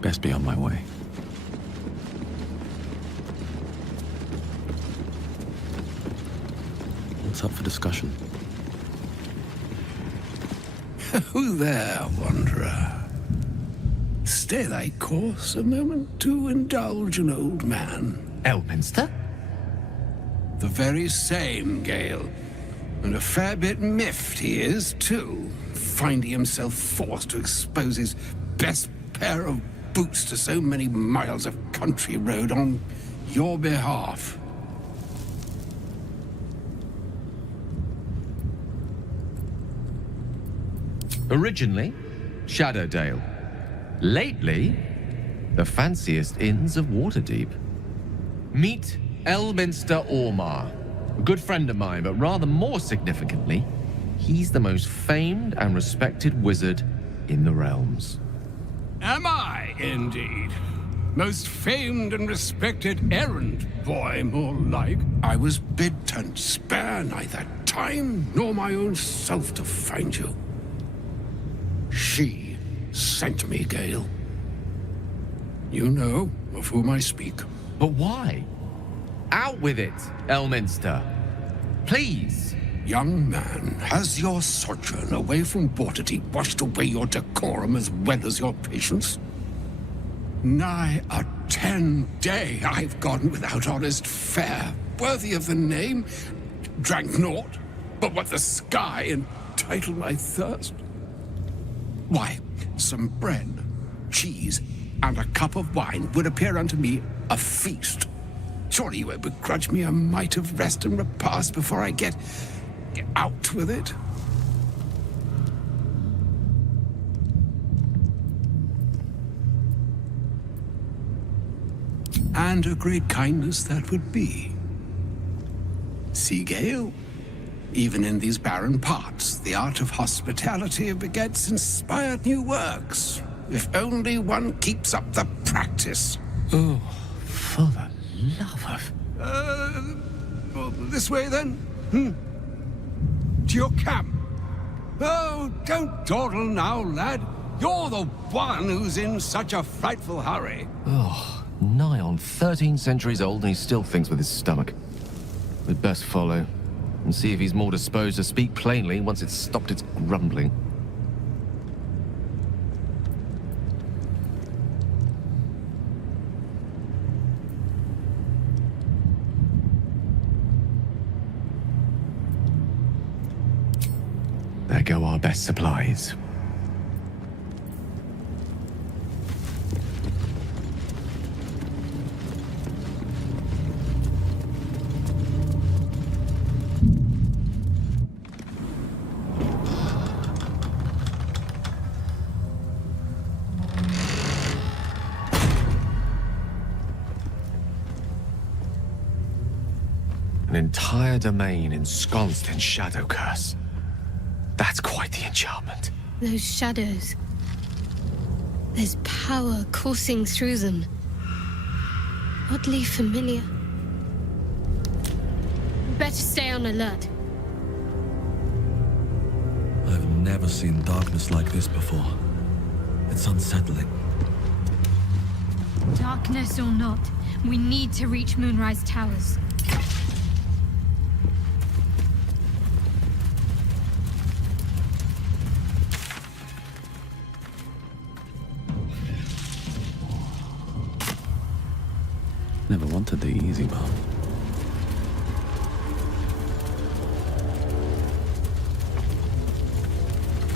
Best be on my way. What's up for discussion? Who there, wanderer? Stay thy course a moment to indulge an old man. Elminster? The very same, Gale. And a fair bit miffed he is, too, finding himself forced to expose his best pair of boots to so many miles of country road on your behalf. Originally, Shadowdale. Lately, the fanciest inns of Waterdeep. Meet Elminster Ormar. A good friend of mine, but rather more significantly, he's the most famed and respected wizard in the realms. Am I, indeed? Most famed and respected errand boy, more like. I was bid to spare neither time nor my own self to find you. She sent me, Gale. You know of whom I speak. But why? Out with it, Elminster. Please. Young man, has your sojourn away from Waterdeep washed away your decorum as well as your patience? Nigh a 10-day I've gone without honest fare, worthy of the name. Drank naught, but what the sky entitled my thirst. Why, some bread, cheese, and a cup of wine would appear unto me a feast. Surely you won't begrudge me a mite of rest and repast before I get out with it? And a great kindness that would be. See, Gale? Even in these barren parts, the art of hospitality begets inspired new works. If only one keeps up the practice. Oh, for the love of... This way, then? To your camp. Oh, don't dawdle now, lad. You're the one who's in such a frightful hurry. Oh, nigh on 13 centuries old and he still thinks with his stomach. We'd best follow and see if he's more disposed to speak plainly once it's stopped its grumbling. There go our best supplies. An entire domain ensconced in shadow curse. That's quite the enchantment. Those shadows. There's power coursing through them. Oddly familiar. Better stay on alert. never seen darkness like this before. It's unsettling. Darkness or not, we need to reach Moonrise Towers. Never wanted the easy path.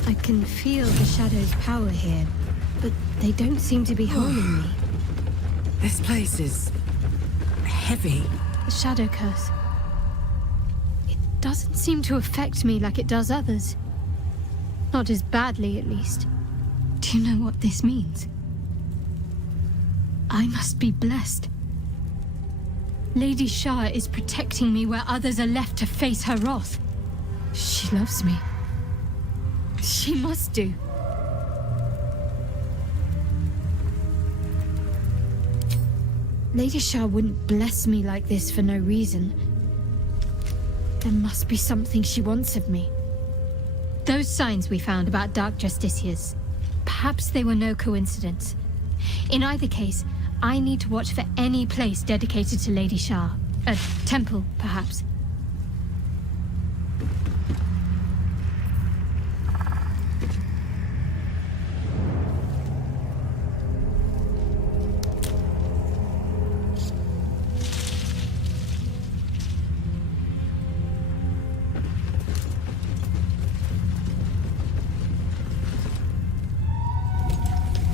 I can feel the Shadow's power here, but they don't seem to be harming me. This place is heavy. The Shadow Curse. It doesn't seem to affect me like it does others. Not as badly, at least. Do you know what this means? I must be blessed. Lady Shah is protecting me where others are left to face her wrath. She loves me. She must do. Lady Shah wouldn't bless me like this for no reason. There must be something she wants of me. Those signs we found about Dark Justiciars, perhaps they were no coincidence. In either case, I need to watch for any place dedicated to Lady Shah. A temple, perhaps.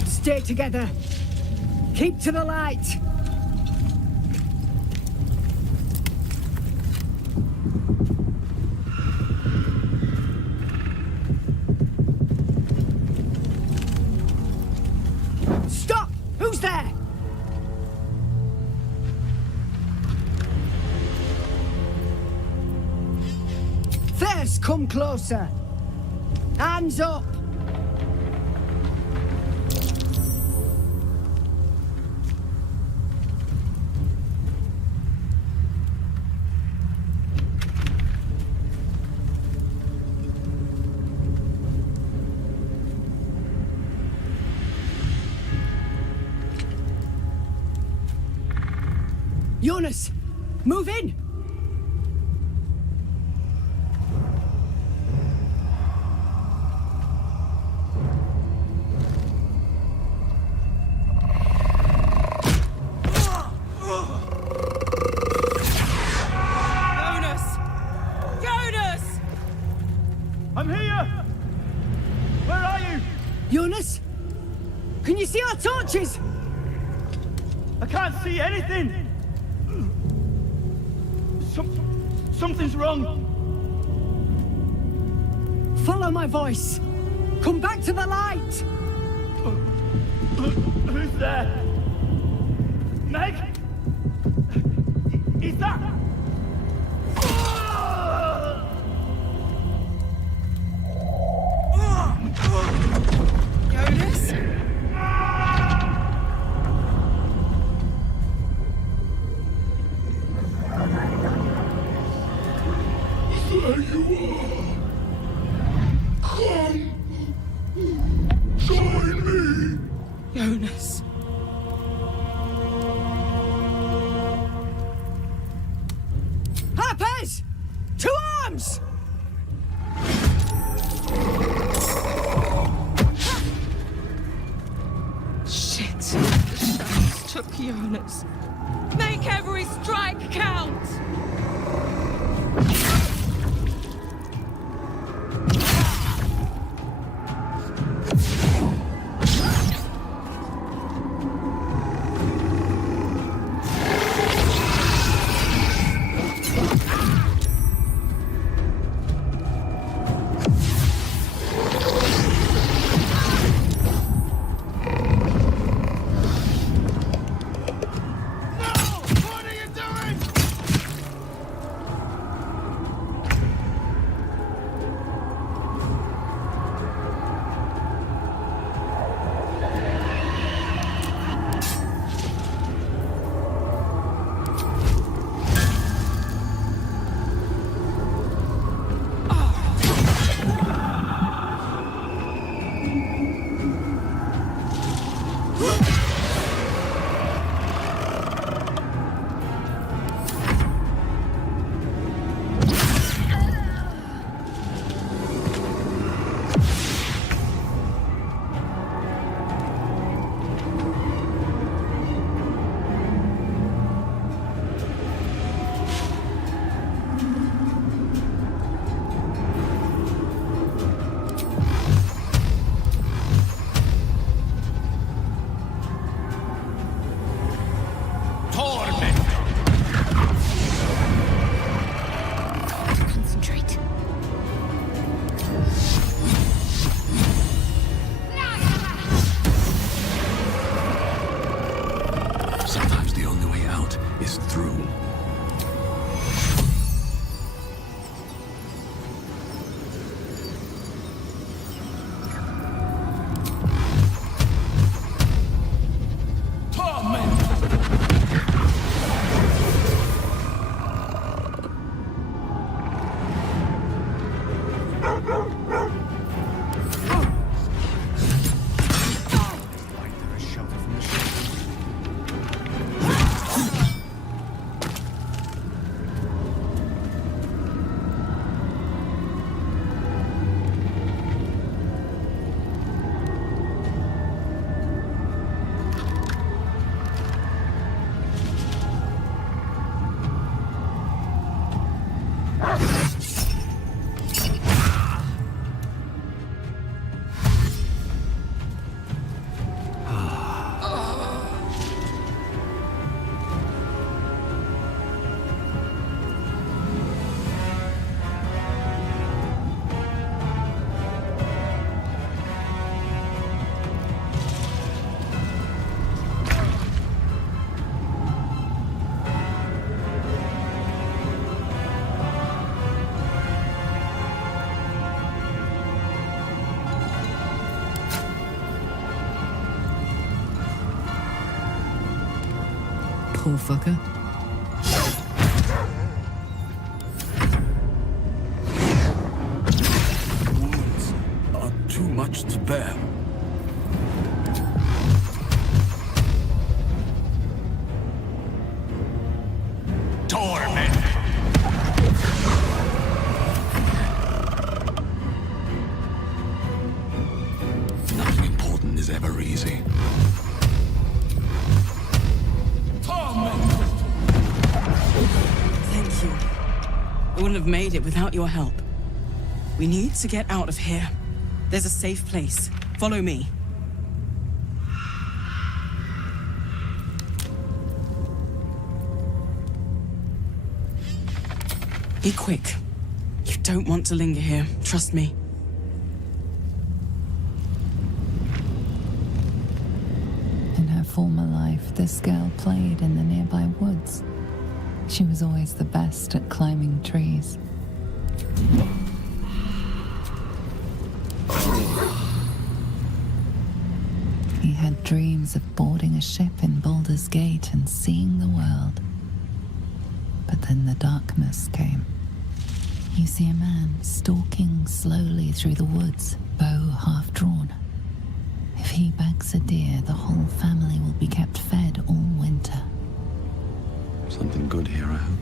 Stay together. Keep to the light. Stop! Who's there? First, come closer. Hands up. Jonas, move in! Jonas! Jonas! I'm here! Where are you? Jonas? Can you see our torches? I can't see anything! Something's wrong. Follow my voice. Come back to the light. Who's there? Meg? Is that? Jonas? There you are. Come. Join me. Jonas. Harpers! To arms! Shit. The shadows took Jonas. Make every strike count! is through. Poor fucker. Wounds are too much to bear. Torment! Nothing important is ever easy. Thank you. I wouldn't have made it without your help. We need to get out of here. There's a safe place. Follow me. Be quick. You don't want to linger here. Trust me. In her former life, this girl played in the nearby woods. She was always the best at climbing trees. He had dreams of boarding a ship in Baldur's Gate and seeing the world. But then the darkness came. You see a man stalking slowly through the woods, bow half drawn. If he bags a deer, the whole family will be kept fed all winter. Something good here, I hope.